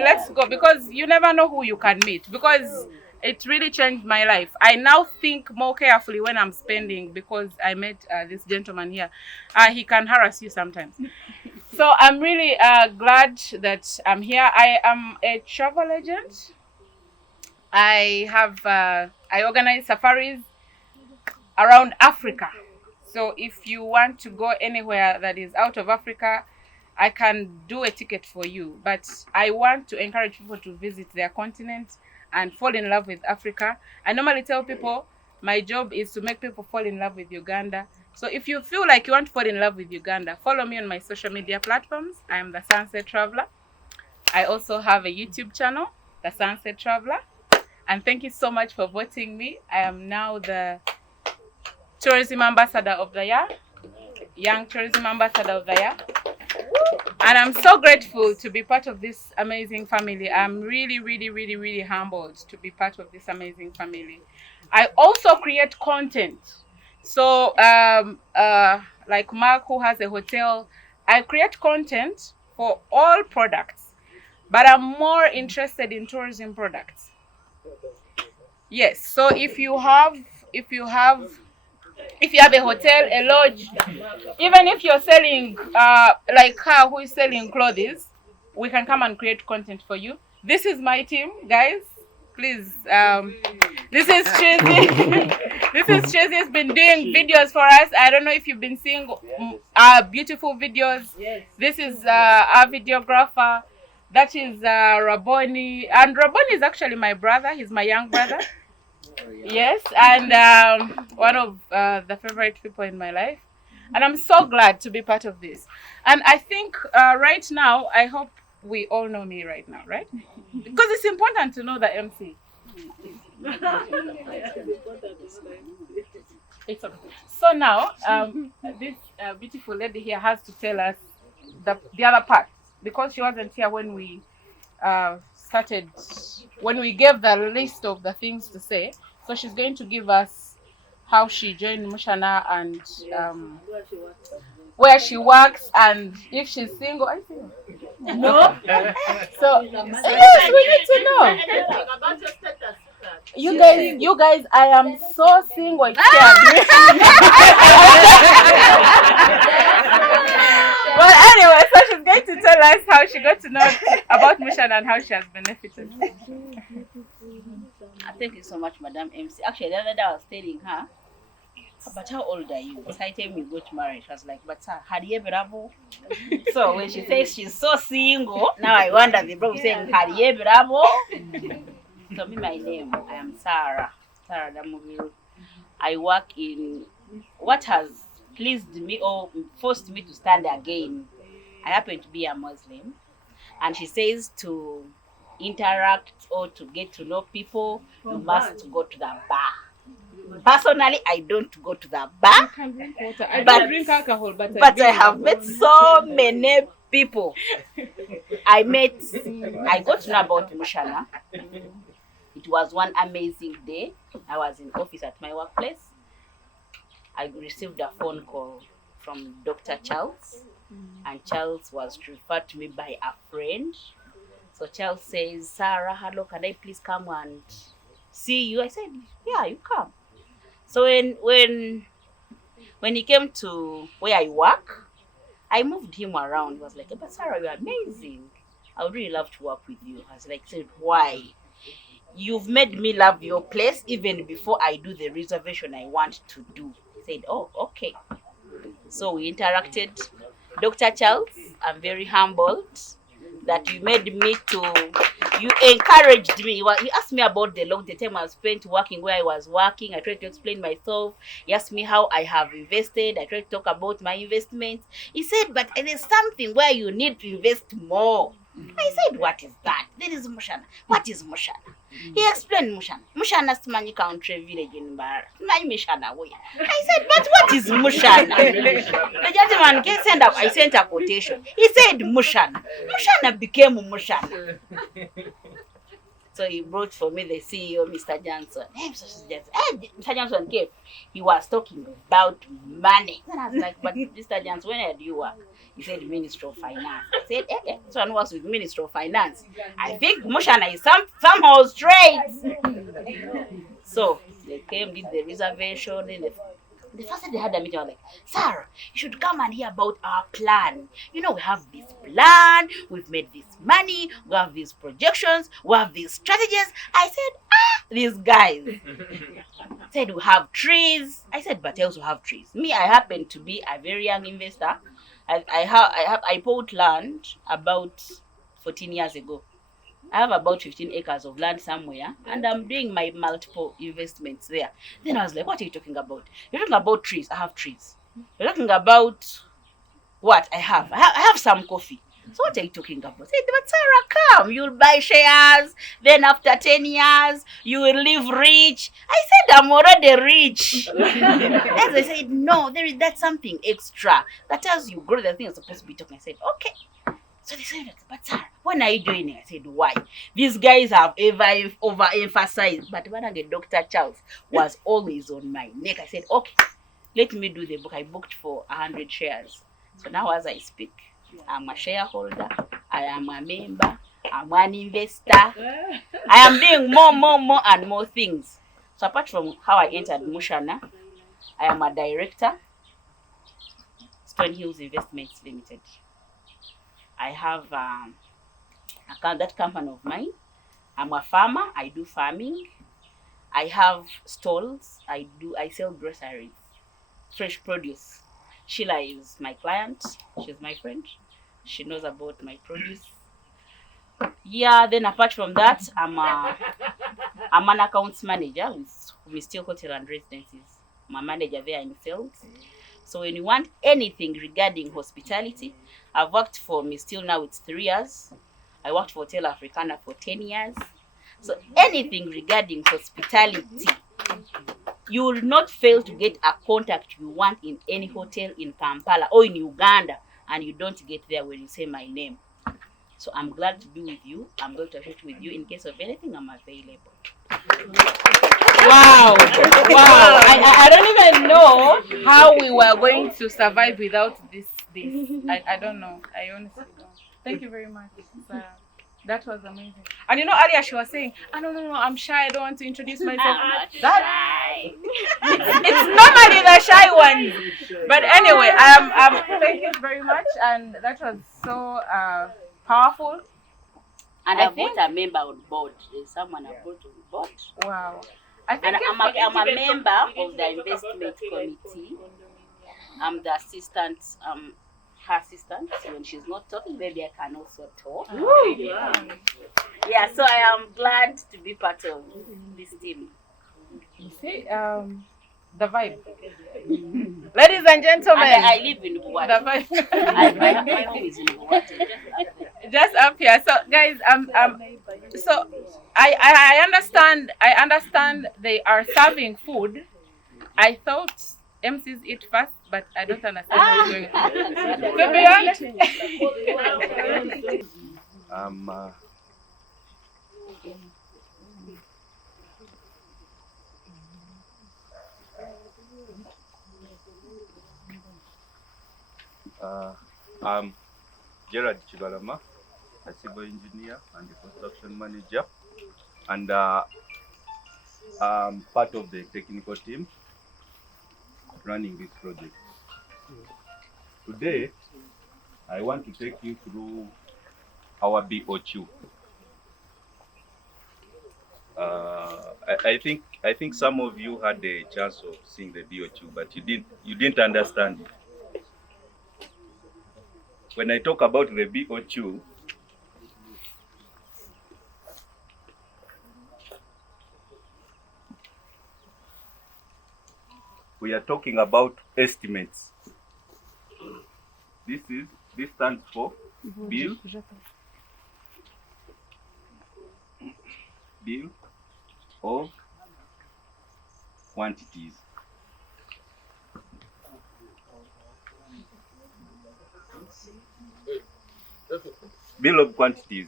let's go, because you never know who you can meet, because it really changed my life. I now think more carefully when I'm spending, because I met this gentleman here. He can harass you sometimes. So I'm really glad that I'm here. I am a travel agent. I organize safaris around Africa. So if you want to go anywhere that is out of Africa, I can do a ticket for you. But I want to encourage people to visit their continent and fall in love with Africa. I normally tell people my job is to make people fall in love with Uganda. So if you feel like you want to fall in love with Uganda, follow me on my social media platforms. I am the Sunset Traveler. I also have a YouTube channel, the Sunset Traveler. And thank you so much for voting me. I am now the Tourism Ambassador of the Year, Young Tourism Ambassador of the Year. And I'm so grateful to be part of this amazing family. I'm really humbled to be part of this amazing family. I also create content. So like Mark, who has a hotel, I create content for all products, but I'm more interested in tourism products. Yes, so if you have a hotel, a lodge, even if you're selling like her who is selling clothes, we can come and create content for you. This is my team, guys. Please, this is Chizzy. This is Chizzy. Has been doing videos for us. I don't know if you've been seeing beautiful videos. This is our videographer. That is Raboni, and Raboni is actually my brother. He's my young brother. Yes, and one of the favorite people in my life. And I'm so glad to be part of this. And I think right now, I hope we all know me right now, right? Because it's important to know the MC. It's okay. So now, this beautiful lady here has to tell us the other part, because she wasn't here when we started, when we gave the list of the things to say. So she's going to give us how she joined Mushana and where she works and if she's single. Are you single? No. So yes, we need to know. You guys, I am so single. It scared me. Well, anyway, so she's going to tell us how she got to know about Mushana and how she has benefited. Thank you so much, Madam MC. Actually, the other day I was telling her, but how old are you? By the time you got married, she was like, but sir, Hariye Bravo. So when she says she's so single, now I wonder the bro saying Hariye Bravo. So me, my name, I am Sarah Damubiru. I work in what has pleased me or forced me to stand again. I happen to be a Muslim, and she says to interact or to get to know people, you must go to the bar. Personally, I don't go to the bar. I drink water. I don't drink alcohol, but I have met so many people. I got to know about Mushana. It was one amazing day. I was in office at my workplace. I received a phone call from Dr. Charles, and Charles was referred to me by a friend. So Charles says, Sarah, hello, can I please come and see you? I said, yeah, you come. So when he came to where I work, I moved him around. He was like, but Sarah, you're amazing. I would really love to work with you. I was like, said, why? You've made me love your place even before I do the reservation I want to do. He said, oh, okay. So we interacted. Dr. Charles, I'm very humbled that you made me you encouraged me. You asked me about the time I spent working where I was working. I tried to explain myself. He asked me how I have invested. I tried to talk about my investments. He said, but there's something where you need to invest more. I said, what is that? There is Mushana. What is Mushana? He explained Mushana. Mushana is Mani country village in Bar. Mushana. I said, but what is Mushana? The gentleman sent up. I sent a quotation. He said Mushana. Mushana became Mushana. So he brought for me the CEO, Mr. Johnson. Mr. Johnson came. He was talking about money. And I was like, but Mr. Johnson, when did you work? He said Minister of Finance. I said, this one was with Minister of Finance. I think Mushana is somehow straight. So they came, did the reservation. The first time they had a meeting, I was like, Sarah, you should come and hear about our plan. You know, we have this plan, we've made this money, we have these projections, we have these strategies. I said, these guys. Said we have trees. I said, but I also have trees. Me, I happen to be a very young investor. I bought land about 14 years ago. I have about 15 acres of land somewhere, and I'm doing my multiple investments there. Then I was like, what are you talking about? You're talking about trees. I have trees. You're talking about what? I have some coffee. So what are you talking about? I said, but Sarah, come. You'll buy shares. Then after 10 years, you will live rich. I said, I'm already rich. As I said, no, that's something extra. That as you grow, the thing you're supposed to be talking. I said, okay. So they said, but Sarah, when are you doing it? I said, why? These guys have overemphasized. But when I get Dr. Charles was always on my neck. I said, okay, let me do the book. I booked for 100 shares. So now as I speak, I'm a shareholder, I am a member, I'm an investor. I am doing more and more things. So apart from how I entered Mushana, I am a director, Stone Hills Investments Limited. I have that company of mine. I'm a farmer, I do farming. I have stalls, I sell groceries, fresh produce. Sheila is my client, she's my friend. She knows about my produce. Yeah, then apart from that, I'm an accounts manager with Steel Hotel and Residences. I'm a manager there in sales. So when you want anything regarding hospitality, I've worked for me still now it's 3 years. I worked for Hotel Africana for 10 years. So anything regarding hospitality, you will not fail to get a contact you want in any hotel in Kampala or in Uganda, and you don't get there when you say my name. So I'm glad to be with you. I'm going to associate with you. In case of anything, I'm available. Wow. Wow. I don't even know how we were going to survive without this. I don't know. I honestly don't. Thank you very much. That was amazing. And you know, earlier she was saying, "Oh, no, I'm shy. I don't want to introduce myself." I'm not shy. It's normally the shy ones. But anyway, thank you very much. And that was so powerful. And I think a member on board. There's someone I brought on board. Wow. And I'm a member of the investment committee. I'm the assistant, her assistant. So when she's not talking, maybe I can also talk. Yeah, so I am glad to be part of this team. You see, the vibe. Ladies and gentlemen. And I live in Buwate. The vibe. My home is in Buwate. Just up here. So guys, so I understand they are serving food. I thought MCs eat first, but I don't understand what's going on. I'm Gerard Chibalama, a civil engineer and the construction manager, and I'm part of the technical team running this project. Today, I want to take you through our BOQ. I think some of you had the chance of seeing the BOQ, but you didn't understand it. When I talk about the BOQ, we are talking about estimates. This stands for bill of quantities. Bill of quantities.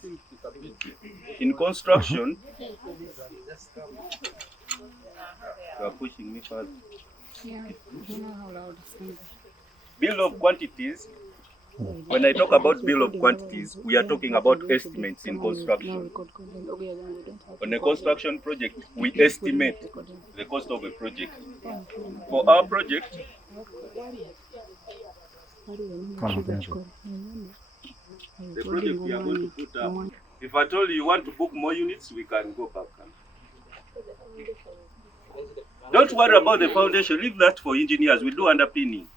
In construction, you are pushing me further. Bill of quantities. When I talk about bill of quantities, we are talking about estimates in construction. On a construction project, we estimate the cost of a project. For our project, the project we are going to put up. If I told you you want to book more units, we can go back. Don't worry about the foundation. Leave that for engineers. We do underpinning.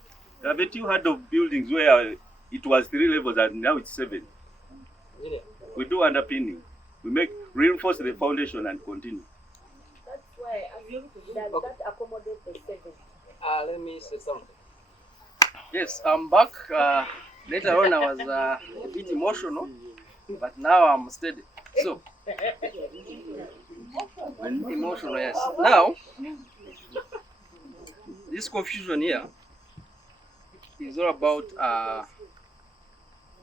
I bet you heard of buildings where it was 3 levels and now it's 7. We do underpinning. We reinforce the foundation and continue. That's why does that accommodate the 7? Let me say something. Yes, I'm back. Later on, I was a bit emotional, but now I'm steady. So, emotional, yes. Now, this confusion here is all about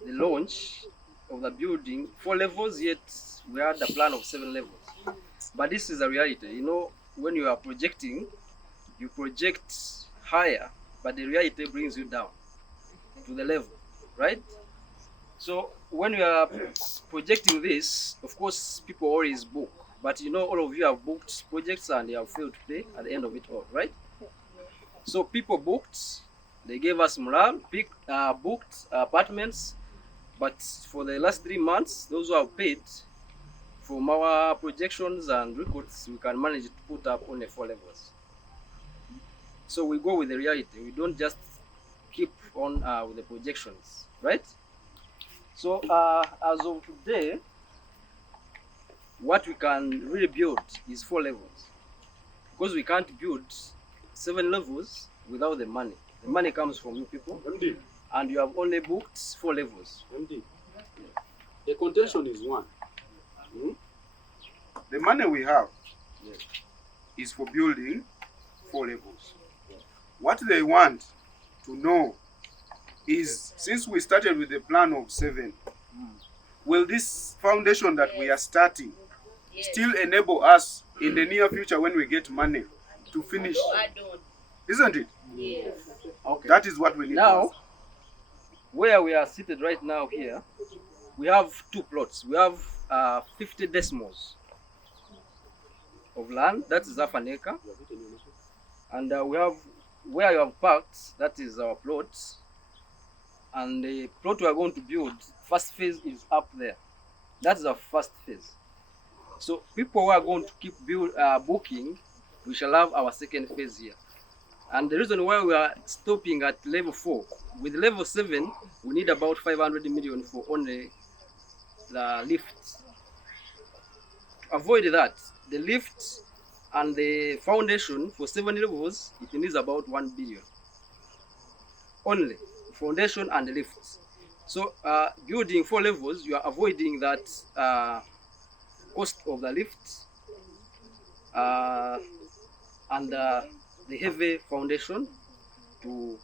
the launch of the building. 4 levels, yet we had a plan of 7 levels. But this is a reality. You know, when you are projecting, you project higher, but the reality brings you down to the level, right? So when you are projecting this, of course, people always book. But you know, all of you have booked projects and they have failed to pay at the end of it all, right? So people booked, they gave us morale, booked apartments, but for the last 3 months, those who have paid, from our projections and records, we can manage to put up only 4 levels. So we go with the reality. We don't just keep on with the projections, right? So as of today, what we can really build is 4 levels, because we can't build 7 levels without the money. The money comes from you people. And you have only booked 4 levels. The contention is one. The money we have is for building 4 levels. What they want to know is, since we started with a plan of 7, will this foundation that we are starting still enable us in the near future when we get money to finish? Isn't it? Yes. Okay. That is what we need Now, to ask. where we are seated right now here, we have 2 plots. We have 50 decimals of land, that is half an acre. And we have where you have parked, that is our plot. And the plot we are going to build, first phase is up there. That is our first phase. So people who are going to keep booking, we shall have our second phase here. And the reason why we are stopping at level 4, with level 7, we need about 500 million for only the lifts. To avoid that, the lift and the foundation for 7 levels, it needs about 1 billion. Only foundation and the lifts. So building 4 levels, you are avoiding that cost of the lift and the heavy foundation to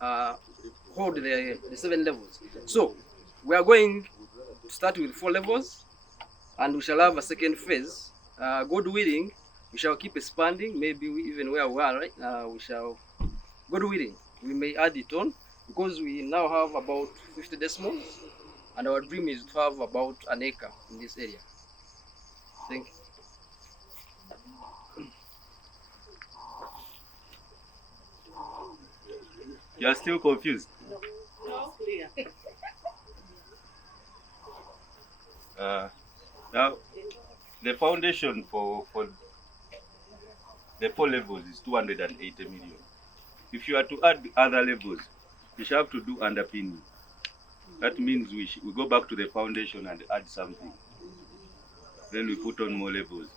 hold the 7 levels. So we are going to start with 4 levels, and we shall have a second phase. God willing, we shall keep expanding. Maybe even where we are right now, we shall, God willing, we may add it on, because we now have about 50 decimals, and our dream is to have about an acre in this area. Thank you. You are still confused? No, clear. Now, the foundation for the 4 levels is 280 million. If you are to add other levels, you shall have to do underpinning. That means we go back to the foundation and add something. Then we put on more levels.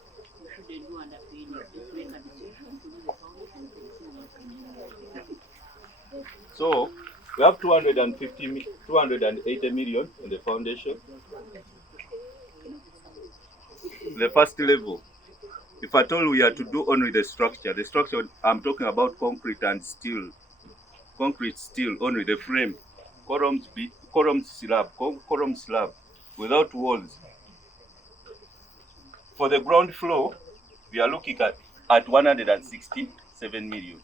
So we have 280 million in the foundation. The first level, if at all we are to do only the structure I'm talking about concrete and steel. Concrete, steel, only the frame, column slab, without walls. For the ground floor, we are looking at 167 million.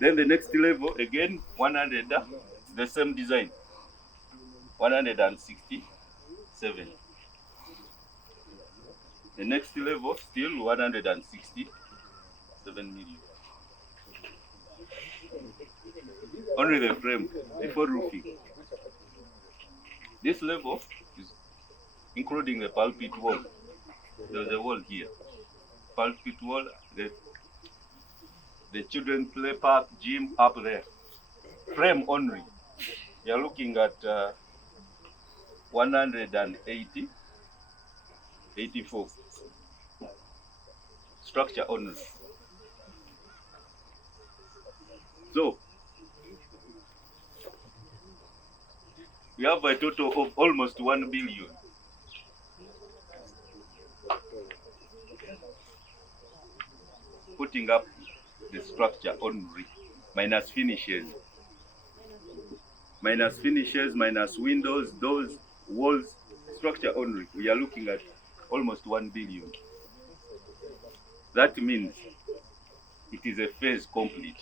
Then the next level, again, 100, the same design, 167. The next level, still 167 million. Only the frame, before roofing. This level is including the pulpit wall. There's a wall here. Pulpit wall, the children play park, gym up there. Frame only. You're looking at 84. Structure only. So we have a total of almost 1 billion. Putting up the structure only, minus finishes, minus windows, doors, walls, structure only. We are looking at almost 1 billion. That means it is a phase complete.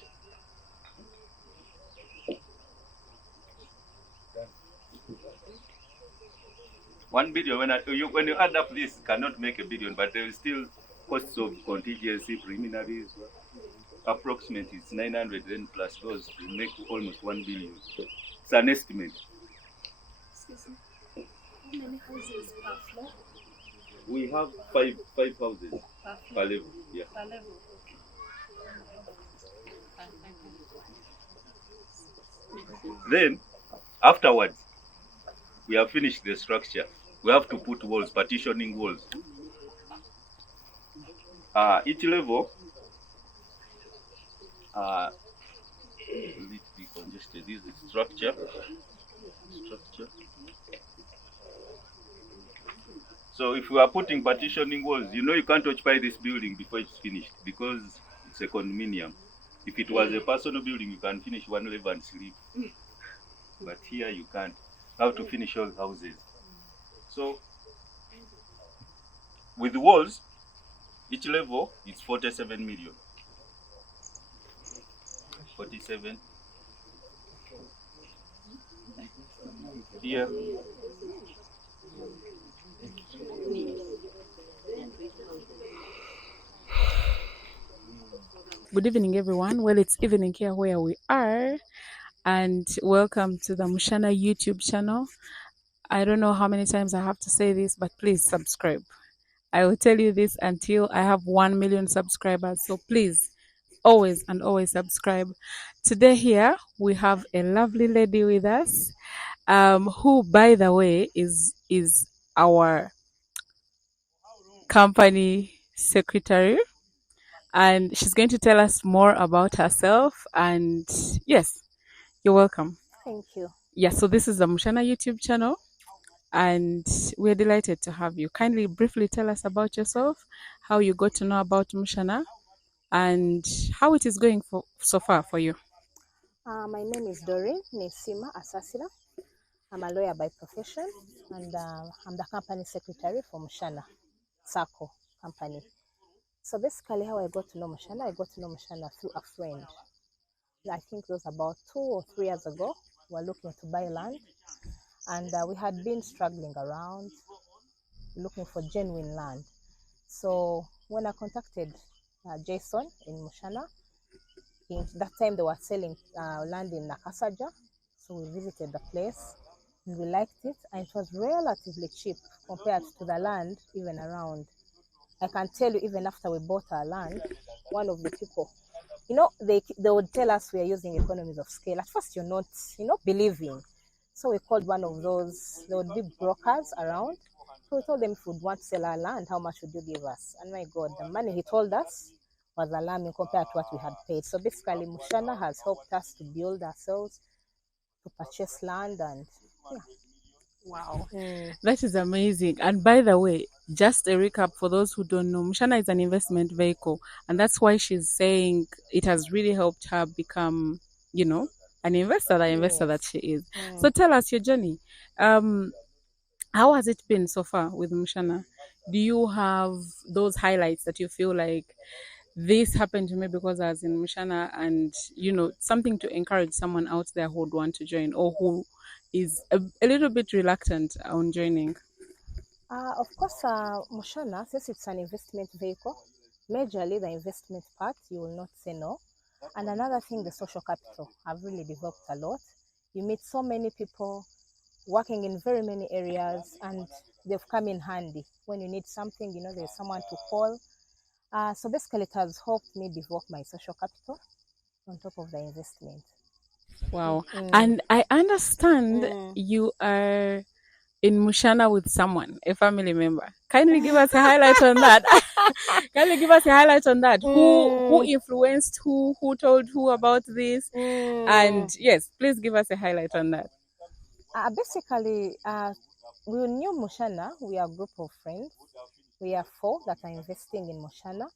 $1 billion, when you add up this, cannot make $1 billion, but there is still costs of contingency, preliminaries, approximately it's 900, then plus those to make almost $1 billion. It's an estimate. Excuse me. How many houses per floor? We have five houses per level. Yeah. Per level. Then, afterwards, we have finished the structure. We have to put walls, partitioning walls. Each level Will it be congested? This is structure. Structure. So if we are putting partitioning walls, you know you can't occupy this building before it's finished because it's a condominium. If it was a personal building, you can finish one level and sleep. But here you can't. You have to finish all houses. So with walls, each level is 47 million. 47. Here. Good evening, everyone. Well, it's evening here where we are, and welcome to the Mushana YouTube channel. I don't know how many times I have to say this, but please subscribe. I will tell you this until I have 1 million subscribers. So please, always and always subscribe. Today here we have a lovely lady with us, who, by the way, is our company secretary, and she's going to tell us more about herself. And yes, you're welcome. Thank you. Yeah, so this is the Mushana YouTube channel, and we're delighted to have you. Kindly briefly tell us about yourself, how you got to know about Mushana, and how it is going for so far for you. My name is Doreen Nesima Asasira. I'm a lawyer by profession, and I'm the company secretary for Mushana Sako company. So basically, how I got to know Mushana, I got to know Mushana through a friend. I think it was about 2 or 3 years ago. We were looking to buy land, and we had been struggling around looking for genuine land. So when I contacted Jason in Mushana, in that time they were selling land in Nakasaja, so we visited the place and we liked it, and it was relatively cheap compared to the land even around. I can tell you, even after we bought our land, one of the people, they would tell us we are using economies of scale. At first, you're not, believing. So we called one of those. There would be brokers around. So we told them if we'd want to sell our land, how much would you give us? And my God, the money he told us was alarming compared to what we had paid. So basically, Mushana has helped us to build ourselves, to purchase land, and yeah. Wow. That is amazing. And by the way, just a recap for those who don't know, Mushana is an investment vehicle, and that's why she's saying it has really helped her become, an investor, the investor that she is. So tell us your journey. How has it been so far with Mushana? Do you have those highlights that you feel like this happened to me because I was in Mushana, and something to encourage someone out there who would want to join or who is a little bit reluctant on joining? Of course, Mushana, since it's an investment vehicle, majorly the investment part, you will not say no. And another thing, the social capital. I've really developed a lot. You meet so many people working in very many areas, and they've come in handy. When you need something, there's someone to call. So basically, it has helped me develop my social capital on top of the investment. Wow. And I understand you are in Mushana with someone, a family member. Kindly give us a highlight on that. Kindly give us a highlight on that. Who influenced who told who about this? And yes, please give us a highlight on that. Basically, we knew Mushana. We are a group of friends. We are 4 that are investing in Mushana.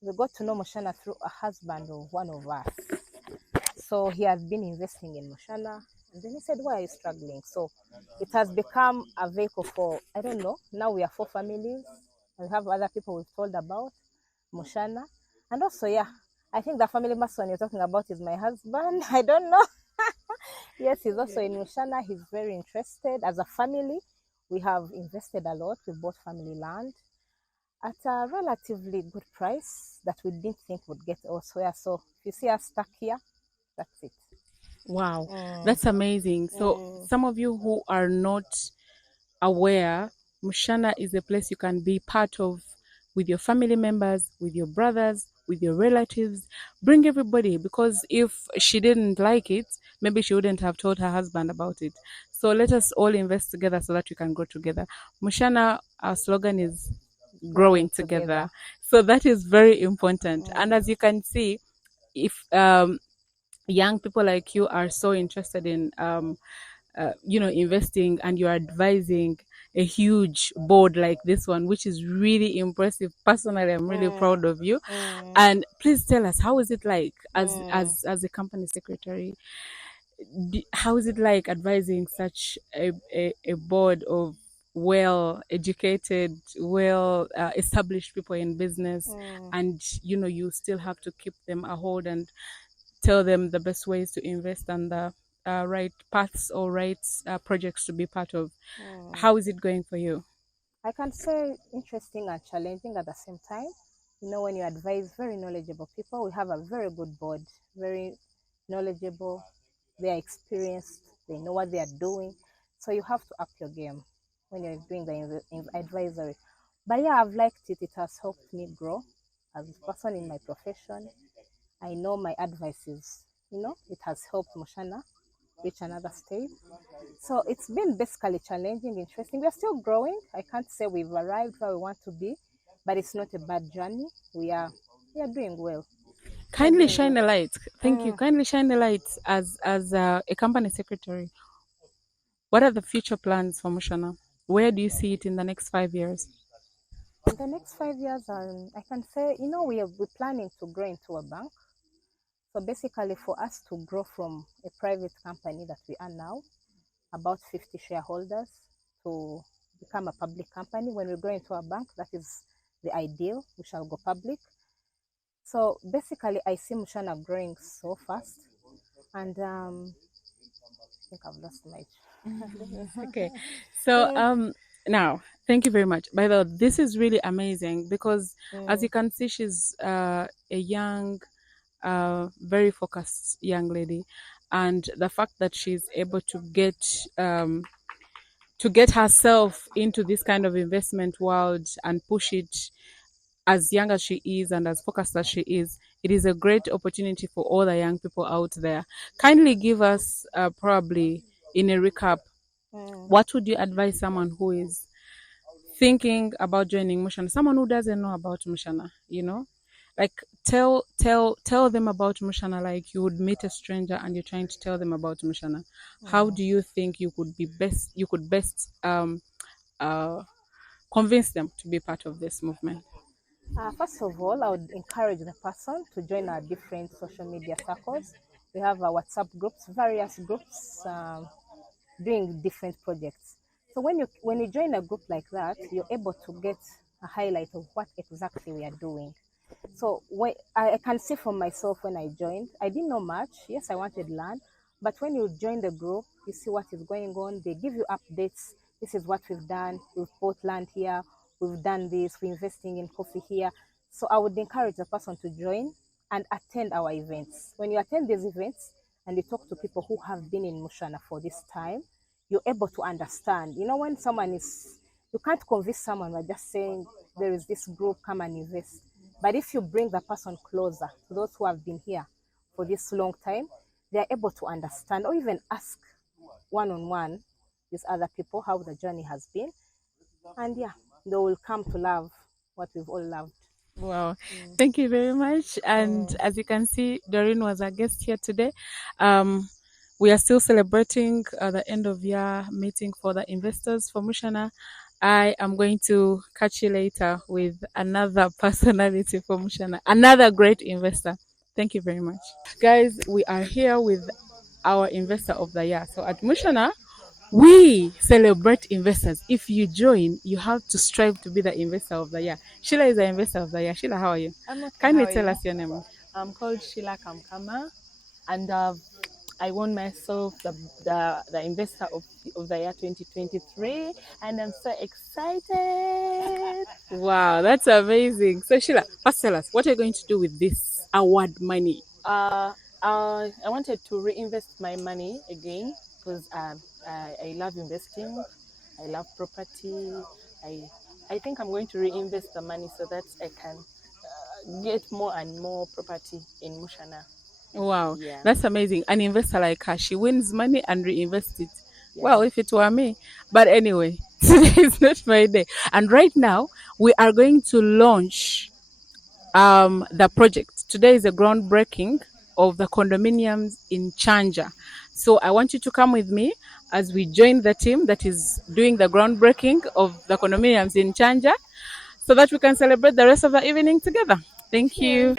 We got to know Mushana through a husband of one of us. So he has been investing in Mushana. And then he said, why are you struggling? So it has become a vehicle for, I don't know, now we are 4 families. We have other people we've told about Mushana. And also, yeah, I think the family person you're talking about is my husband. I don't know. Yes, he's also in Mushana. He's very interested. As a family, we have invested a lot. We bought family land at a relatively good price that we didn't think would get elsewhere. So if you see us stuck here, that's it. Wow, that's amazing. So some of you who are not aware, Mushana is a place you can be part of with your family members, with your brothers, with your relatives. Bring everybody, because if she didn't like it, maybe she wouldn't have told her husband about it. So let us all invest together so that we can grow together. Mushana, our slogan is growing together. So that is very important. And as you can see, if young people like you are so interested in investing, and you're advising a huge board like this one, which is really impressive. Personally, I'm really proud of you. And please tell us, how is it like as a company secretary? How is it like advising such a board of well educated, well established people in business, and you still have to keep them a hold and tell them the best ways to invest and the right paths or right projects to be part of? How is it going for you? I can say interesting and challenging at the same time. When you advise very knowledgeable people, we have a very good board, very knowledgeable. They are experienced. They know what they are doing. So you have to up your game when you're doing the advisory. But yeah, I've liked it. It has helped me grow as a person in my profession. I know my advices, it has helped Mushana reach another stage. So it's been basically challenging, interesting. We're still growing. I can't say we've arrived where we want to be, but it's not a bad journey. We are doing well. Kindly shine a light. Thank you. Kindly shine a light as a company secretary. What are the future plans for Mushana? Where do you see it in the next 5 years? In the next 5 years, I can say, we're planning to grow into a bank. So basically, for us to grow from a private company that we are now, about 50 shareholders, to become a public company. When we grow into a bank, that is the ideal. We shall go public. So basically, I see Mushana growing so fast, and I think I've lost my. Okay, so now thank you very much. By the way, this is really amazing because as you can see, she's a young, very focused young lady, and the fact that she's able to get herself into this kind of investment world and push it as young as she is and as focused as she is, it is a great opportunity for all the young people out there. Kindly give us, probably in a recap, what would you advise someone who is thinking about joining Mushana, someone who doesn't know about Mushana, like tell them about Mushana like you would meet a stranger and you're trying to tell them about Mushana. How do you think you could best convince them to be part of this movement? First of all, I would encourage the person to join our different social media circles. We have our WhatsApp groups, various groups doing different projects. So when you join a group like that, you're able to get a highlight of what exactly we are doing. So I can say for myself, when I joined, I didn't know much. Yes, I wanted to learn, but when you join the group, you see what is going on. They give you updates. This is what we've done. We've bought land here. We've done this. We're investing in coffee here. So I would encourage the person to join and attend our events. When you attend these events and you talk to people who have been in Mushana for this time, you're able to understand. When someone you can't convince someone by just saying there is this group, come and invest. But if you bring the person closer to those who have been here for this long time, they are able to understand or even ask one-on-one these other people how the journey has been. And yeah, they will come to love what we've all loved. Wow, thank you very much. And as you can see, Doreen was our guest here today. We are still celebrating the end of year meeting for the investors for Mushana. I am going to catch you later with another personality for Mushana, another great investor. Thank you very much. Guys, we are here with our investor of the year. So at Mushana, we celebrate investors. If you join, you have to strive to be the investor of the year. Sheila is the investor of the year. Sheila, how are you? I'm okay. Kindly How are tell you? us your name. I'm called Sheila Kamkama, and I won myself the investor of the year 2023, and I'm so excited. Wow, that's amazing. So Sheila, first tell us, what are you going to do with this award money? I wanted to reinvest my money again because I love investing. I love property. I think I'm going to reinvest the money so that I can get more and more property in Mushana. Wow, Yeah. that's amazing. An investor like her, she wins money and reinvests it. Yeah. Well, if it were me. But anyway, today is not my day. And right now, we are going to launch the project today is a groundbreaking of the condominiums in Chanja. So I want you to come with me as we join the team that is doing the groundbreaking of the condominiums in Chanja so that we can celebrate the rest of the evening together. Thank you.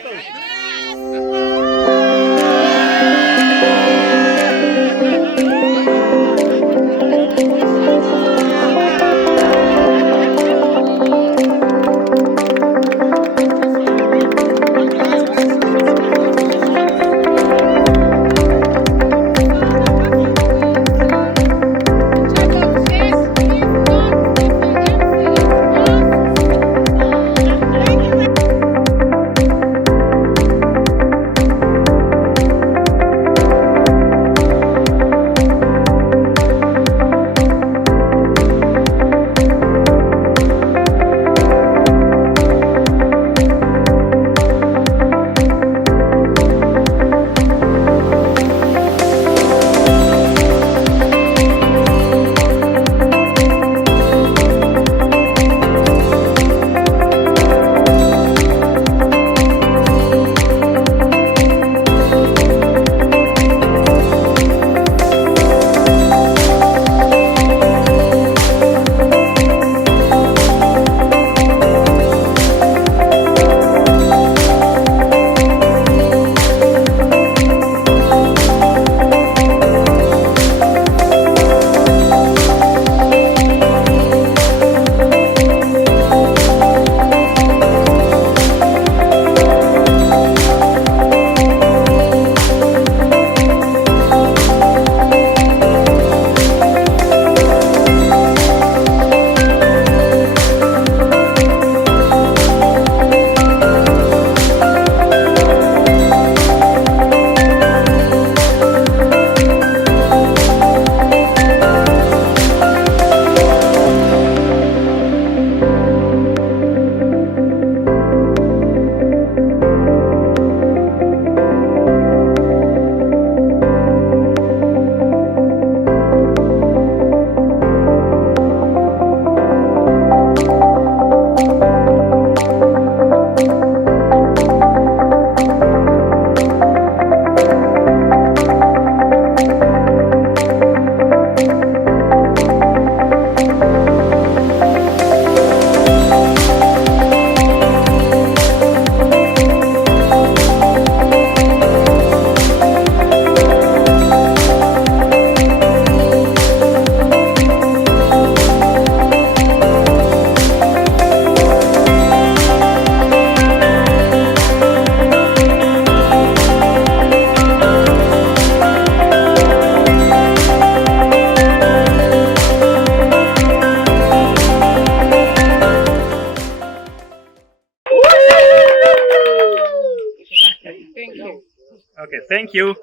Okay, thank you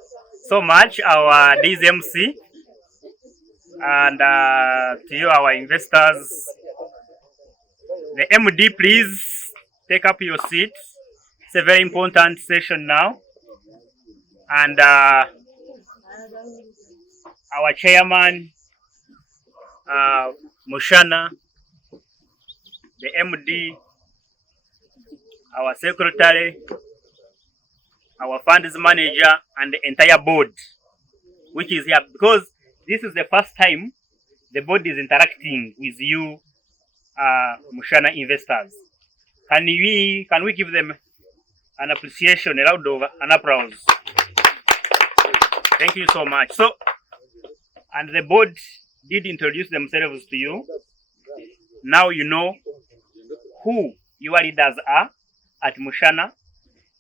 so much, our DZMC, and to you, our investors. The MD, please take up your seat. It's a very important session now, and our chairman, Mushana, the MD, our secretary, our funds manager, and the entire board, which is here because this is the first time the board is interacting with you, Mushana investors. Can we give them an appreciation, a round of an applause? Thank you so much. So, and the board did introduce themselves to you. Now you know who your leaders are at Mushana.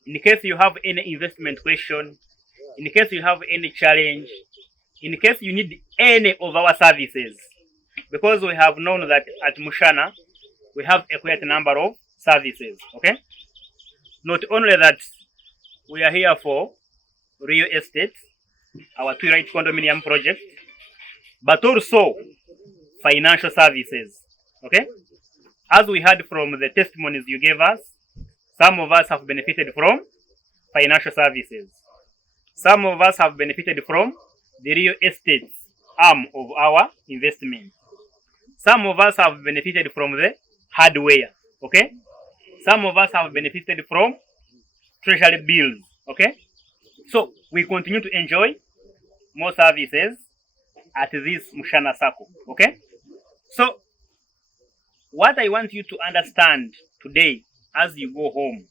In case you have any investment question, in case you have any challenge, in case you need any of our services, because we have known that at Mushana, we have a quite number of services, okay? Not only that, we are here for real estate, our Twilight condominium project, but also financial services, okay? As we heard from the testimonies you gave us, some of us have benefited from financial services. Some of us have benefited from the real estate arm of our investment. Some of us have benefited from the hardware, okay? Some of us have benefited from treasury bills. Okay, so we continue to enjoy more services at this Mushana Circle. Okay, so what I want you to understand today as you go home,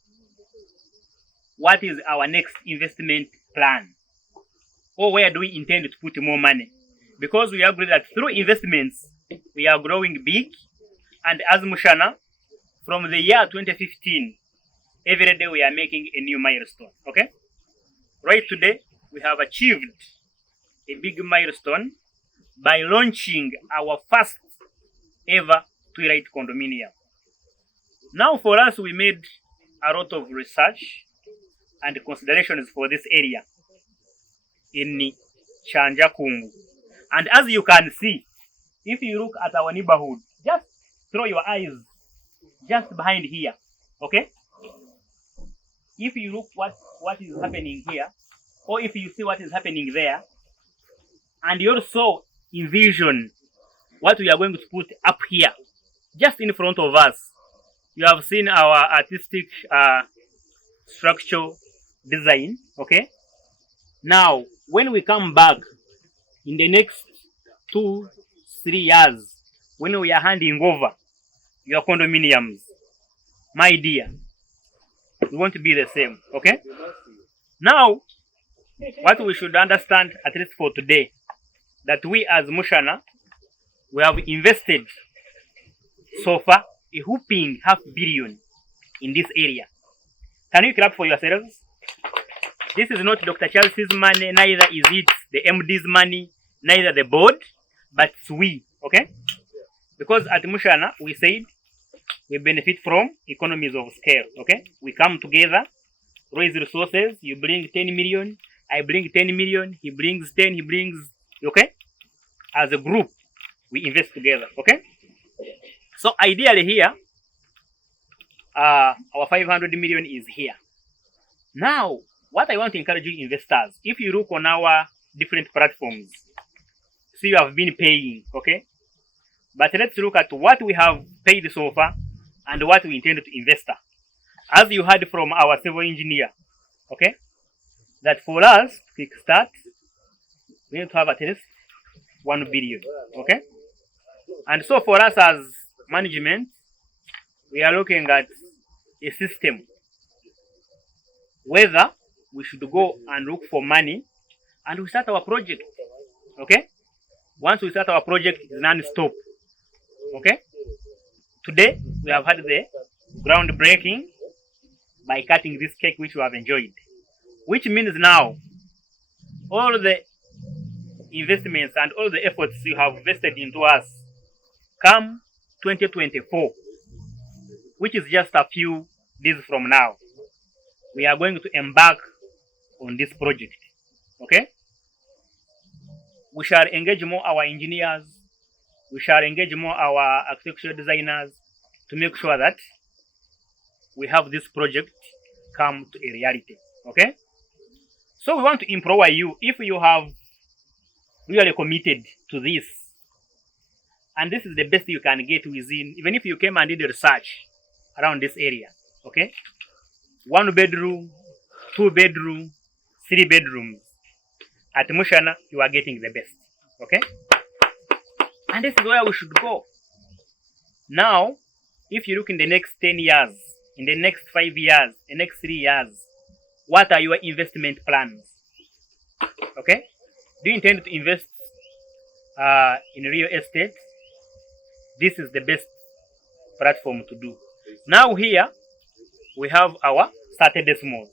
what is our next investment plan? Or where do we intend to put more money? Because we agree that through investments, we are growing big. And as Mushana, from the year 2015, every day we are making a new milestone. Okay? Right today, we have achieved a big milestone by launching our first ever Twilight condominium. Now for us, we made a lot of research and considerations for this area in Chanja Kungu. And as you can see, if you look at our neighborhood, just throw your eyes just behind here. Okay? If you look what is happening here, or if you see what is happening there, and you also envision what we are going to put up here, just in front of us, you have seen our artistic structural design. Okay? Now, when we come back in the next 2-3 years, when we are handing over your condominiums, my dear, we want to be the same. Okay? Now, what we should understand, at least for today, that we as Mushana, we have invested so far a whooping $500 million in this area. Can you clap for yourselves? This is not Dr. Charles's money, neither is it the MD's money, neither the board, but it's we. Okay? Because at Mushana, we said we benefit from economies of scale. Okay? We come together, raise resources. You bring 10 million, I bring 10 million, he brings 10, he brings, okay? As a group, we invest together. Okay? So ideally here, our 500 million is here. Now, what I want to encourage you investors, if you look on our different platforms, see you have been paying, okay? But let's look at what we have paid so far and what we intend to invest. As you heard from our civil engineer, okay? That for us to kickstart, we need to have at least 1 billion, okay? And so for us as management, we are looking at a system whether we should go and look for money and we start our project. Okay? Once we start our project, it's non-stop. Okay? Today, we have had the groundbreaking by cutting this cake which we have enjoyed. Which means now, all the investments and all the efforts you have invested into us come 2024, which is just a few days from now, we are going to embark on this project. Okay? We shall engage more our engineers, we shall engage more our architectural designers to make sure that we have this project come to a reality. Okay? So we want to empower you if you have really committed to this. And this is the best you can get within, even if you came and did research around this area. Okay? 1 bedroom, 2 bedroom, 3 bedrooms. At Mushana, you are getting the best. Okay? And this is where we should go. Now, if you look in the next 10 years, in the next 5 years, the next 3 years, what are your investment plans? Okay? Do you intend to invest in real estate? This is the best platform to do. Now here, we have our 30 decimals.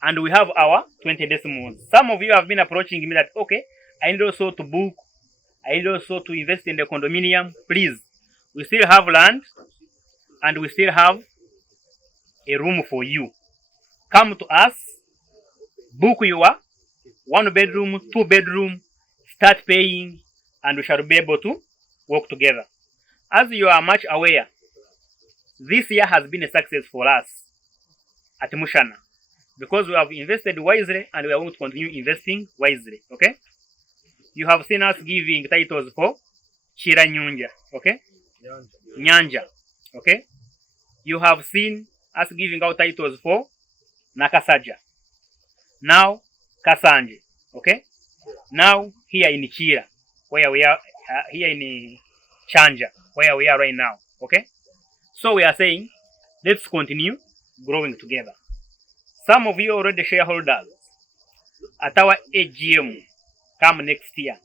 And we have our 20 decimals. Some of you have been approaching me that, okay, I need also to book, I need also to invest in the condominium. Please, we still have land and we still have a room for you. Come to us, book your 1 bedroom, 2 bedroom, start paying, and we shall be able to work together. As you are much aware, this year has been a success for us at Mushana because we have invested wisely and we are going to continue investing wisely. Okay? You have seen us giving titles for Chira Nyunja. Okay? Nyanja. Okay? You have seen us giving out titles for Nakasaja. Now Kasanje. Okay? Now here in Chira, where we are here in Chanja, where we are right now. Okay? So we are saying, let's continue growing together. Some of you already shareholders at our AGM come next year.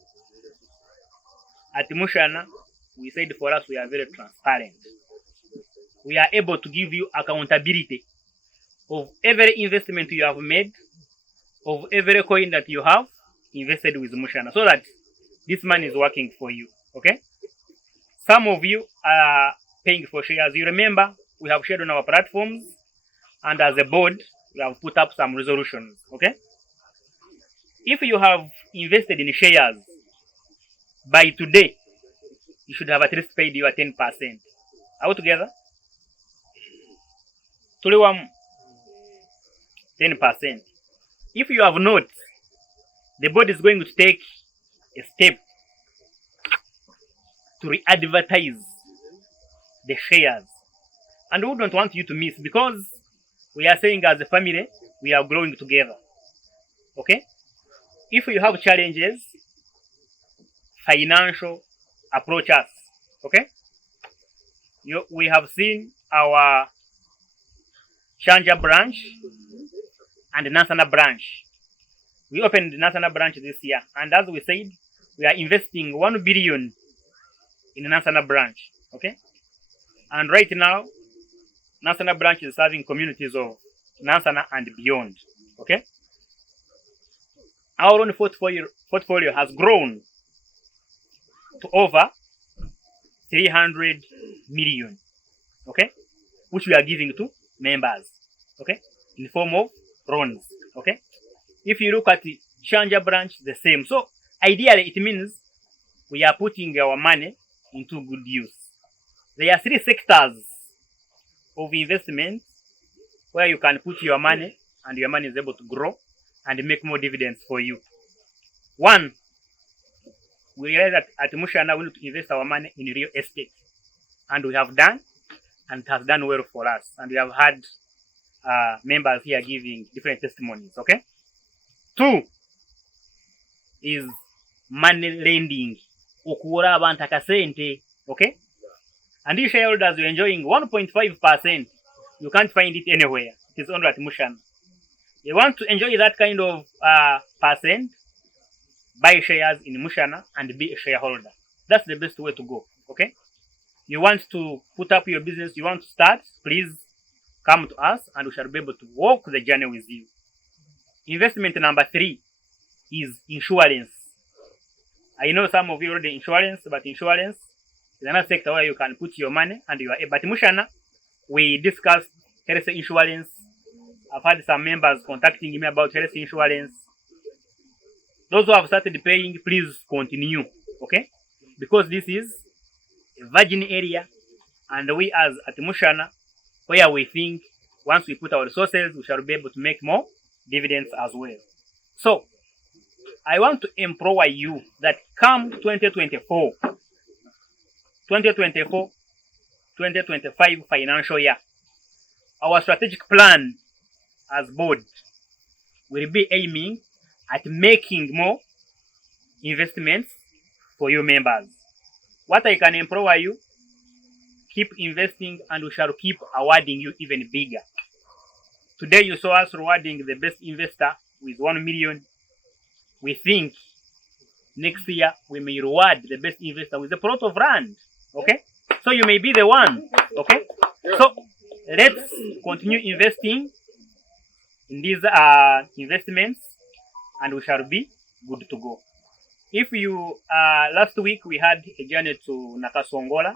At Mushana, we said for us we are very transparent. We are able to give you accountability of every investment you have made, of every coin that you have invested with Mushana, so that this money is working for you. Okay? Some of you are paying for shares. You remember we have shared on our platforms, and as a board, we have put up some resolutions. Okay? If you have invested in shares, by today, you should have at least paid your 10%. Are we together? 10%. If you have not, the board is going to take a step to re-advertise the shares. And we don't want you to miss, because we are saying as a family, we are growing together. Okay? If you have challenges, financial, approach us. Okay? We have seen our Chanja branch and Nasana branch. We opened the Nasana branch this year, and as we said, we are investing 1 billion in the Nasana branch. Okay? And right now, Nasana branch is serving communities of Nasana and beyond. Okay? Our own portfolio has grown to over 300 million. Okay? Which we are giving to members. Okay? In the form of loans. Okay? If you look at the Chanja branch, the same. So ideally it means we are putting our money into good use. There are 3 sectors of investment where you can put your money and your money is able to grow and make more dividends for you. One, we realize that at Mushana we need to invest our money in real estate. And we have done, and it has done well for us. And we have had members here giving different testimonies. Okay? 2 is money lending. Okura abantu akasente. Okay? And these shareholders are enjoying 1.5%. You can't find it anywhere. It is only at Mushana. You want to enjoy that kind of percent, buy shares in Mushana and be a shareholder. That's the best way to go. Okay? You want to put up your business, you want to start, please come to us and we shall be able to walk the journey with you. Investment number 3 is insurance. I know some of you already insurance, but insurance is another sector where you can put your money and you are able. But Mushana, we discussed health insurance. I've had some members contacting me about health insurance. Those who have started paying, please continue. Okay? Because this is a virgin area, and we as at Mushana, where we think once we put our resources, we shall be able to make more dividends as well. So, I want to empower you that come 2024, 2025 financial year, our strategic plan as board will be aiming at making more investments for you members. What I can empower you, keep investing and we shall keep awarding you even bigger. Today you saw us rewarding the best investor with 1 million. We think next year we may reward the best investor with a plot of land. Okay? So you may be the one. Okay? So let's continue investing in these investments and we shall be good to go. If you, last week we had a journey to Nakasongola,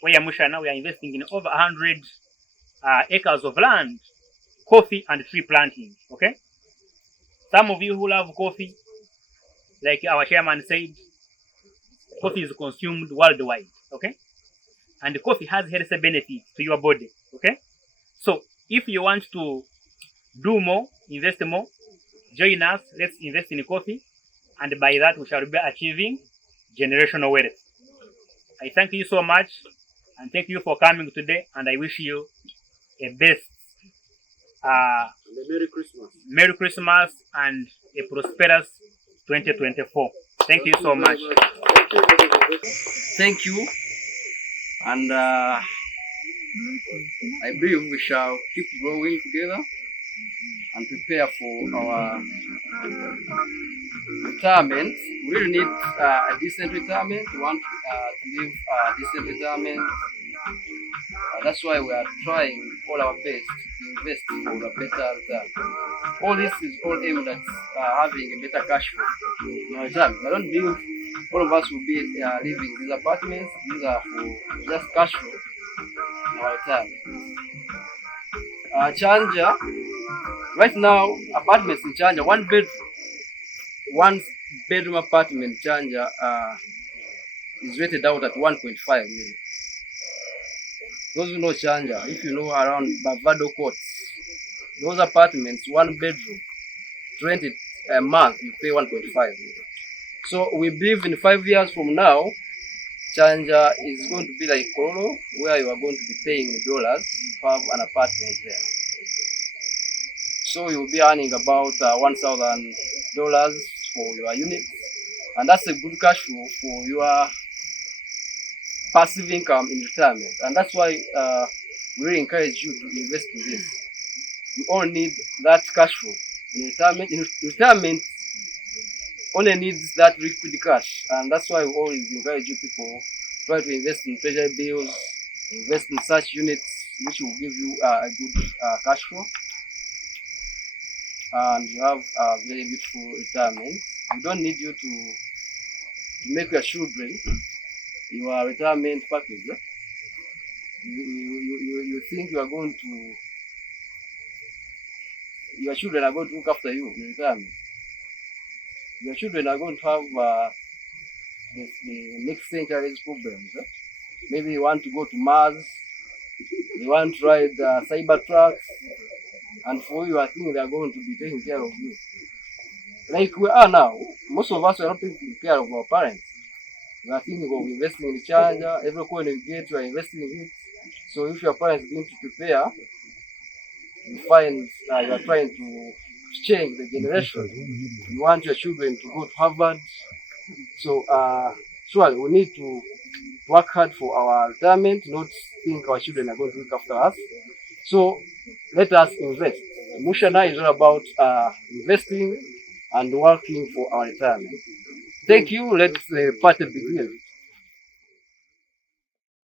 where Mushana, we are investing in over 100 acres of land, coffee and tree planting. Okay? Some of you who love coffee, like our chairman said, coffee is consumed worldwide. Okay? And coffee has health benefits to your body. Okay? So if you want to do more, invest more, join us. Let's invest in coffee. And by that, we shall be achieving generational wealth. I thank you so much. And thank you for coming today. And I wish you a best Merry Christmas and a prosperous 2024. Thank you so much. Thank you. And I believe we shall keep growing together and prepare for our retirement. We really need a decent retirement. We want to live a decent retirement. That's why we are trying all our best to invest for a better return. All this is all aimed at having a better cash flow in our retirement. I don't believe all of us will be living in these apartments. These are for just cash flow in our retirement. Chanja, right now, apartments in Chanja, one bedroom apartment Chanja is rated out at 1.5 million. Those who know Chanja, if you know around Bavado Courts, those apartments, one bedroom, rented a month, you pay 1.5 million. So we believe in 5 years from now, Chanja is going to be like Kororo, where you are going to be paying dollars to have an apartment there. So you'll be earning about $1,000 for your unit, and that's a good cash flow for your passive income in retirement. And that's why we really encourage you to invest in this. You all need that cash flow in retirement. In retirement, only needs that liquid cash, and that's why we always encourage you people try to invest in treasury bills, invest in such units which will give you a good cash flow, and you have a very beautiful retirement. We don't need you to make your children your retirement package. You think you are going to, your children are going to look after you in retirement. Your children are going to have the next century's problems. Maybe you want to go to Mars, you want to ride cyber trucks, and for you, I think they are going to be taking care of you. Like we are now, most of us are not taking care of our parents. We are thinking of investing in Chanja. Every coin you get, you are investing in it. So if your parents begin to prepare, you find you are trying to change the generation. You want your children to go to Harvard. So surely we need to work hard for our retirement, not think our children are going to look after us. So let us invest. Mushana is all about investing and working for our retirement. Thank you. Let's party begin.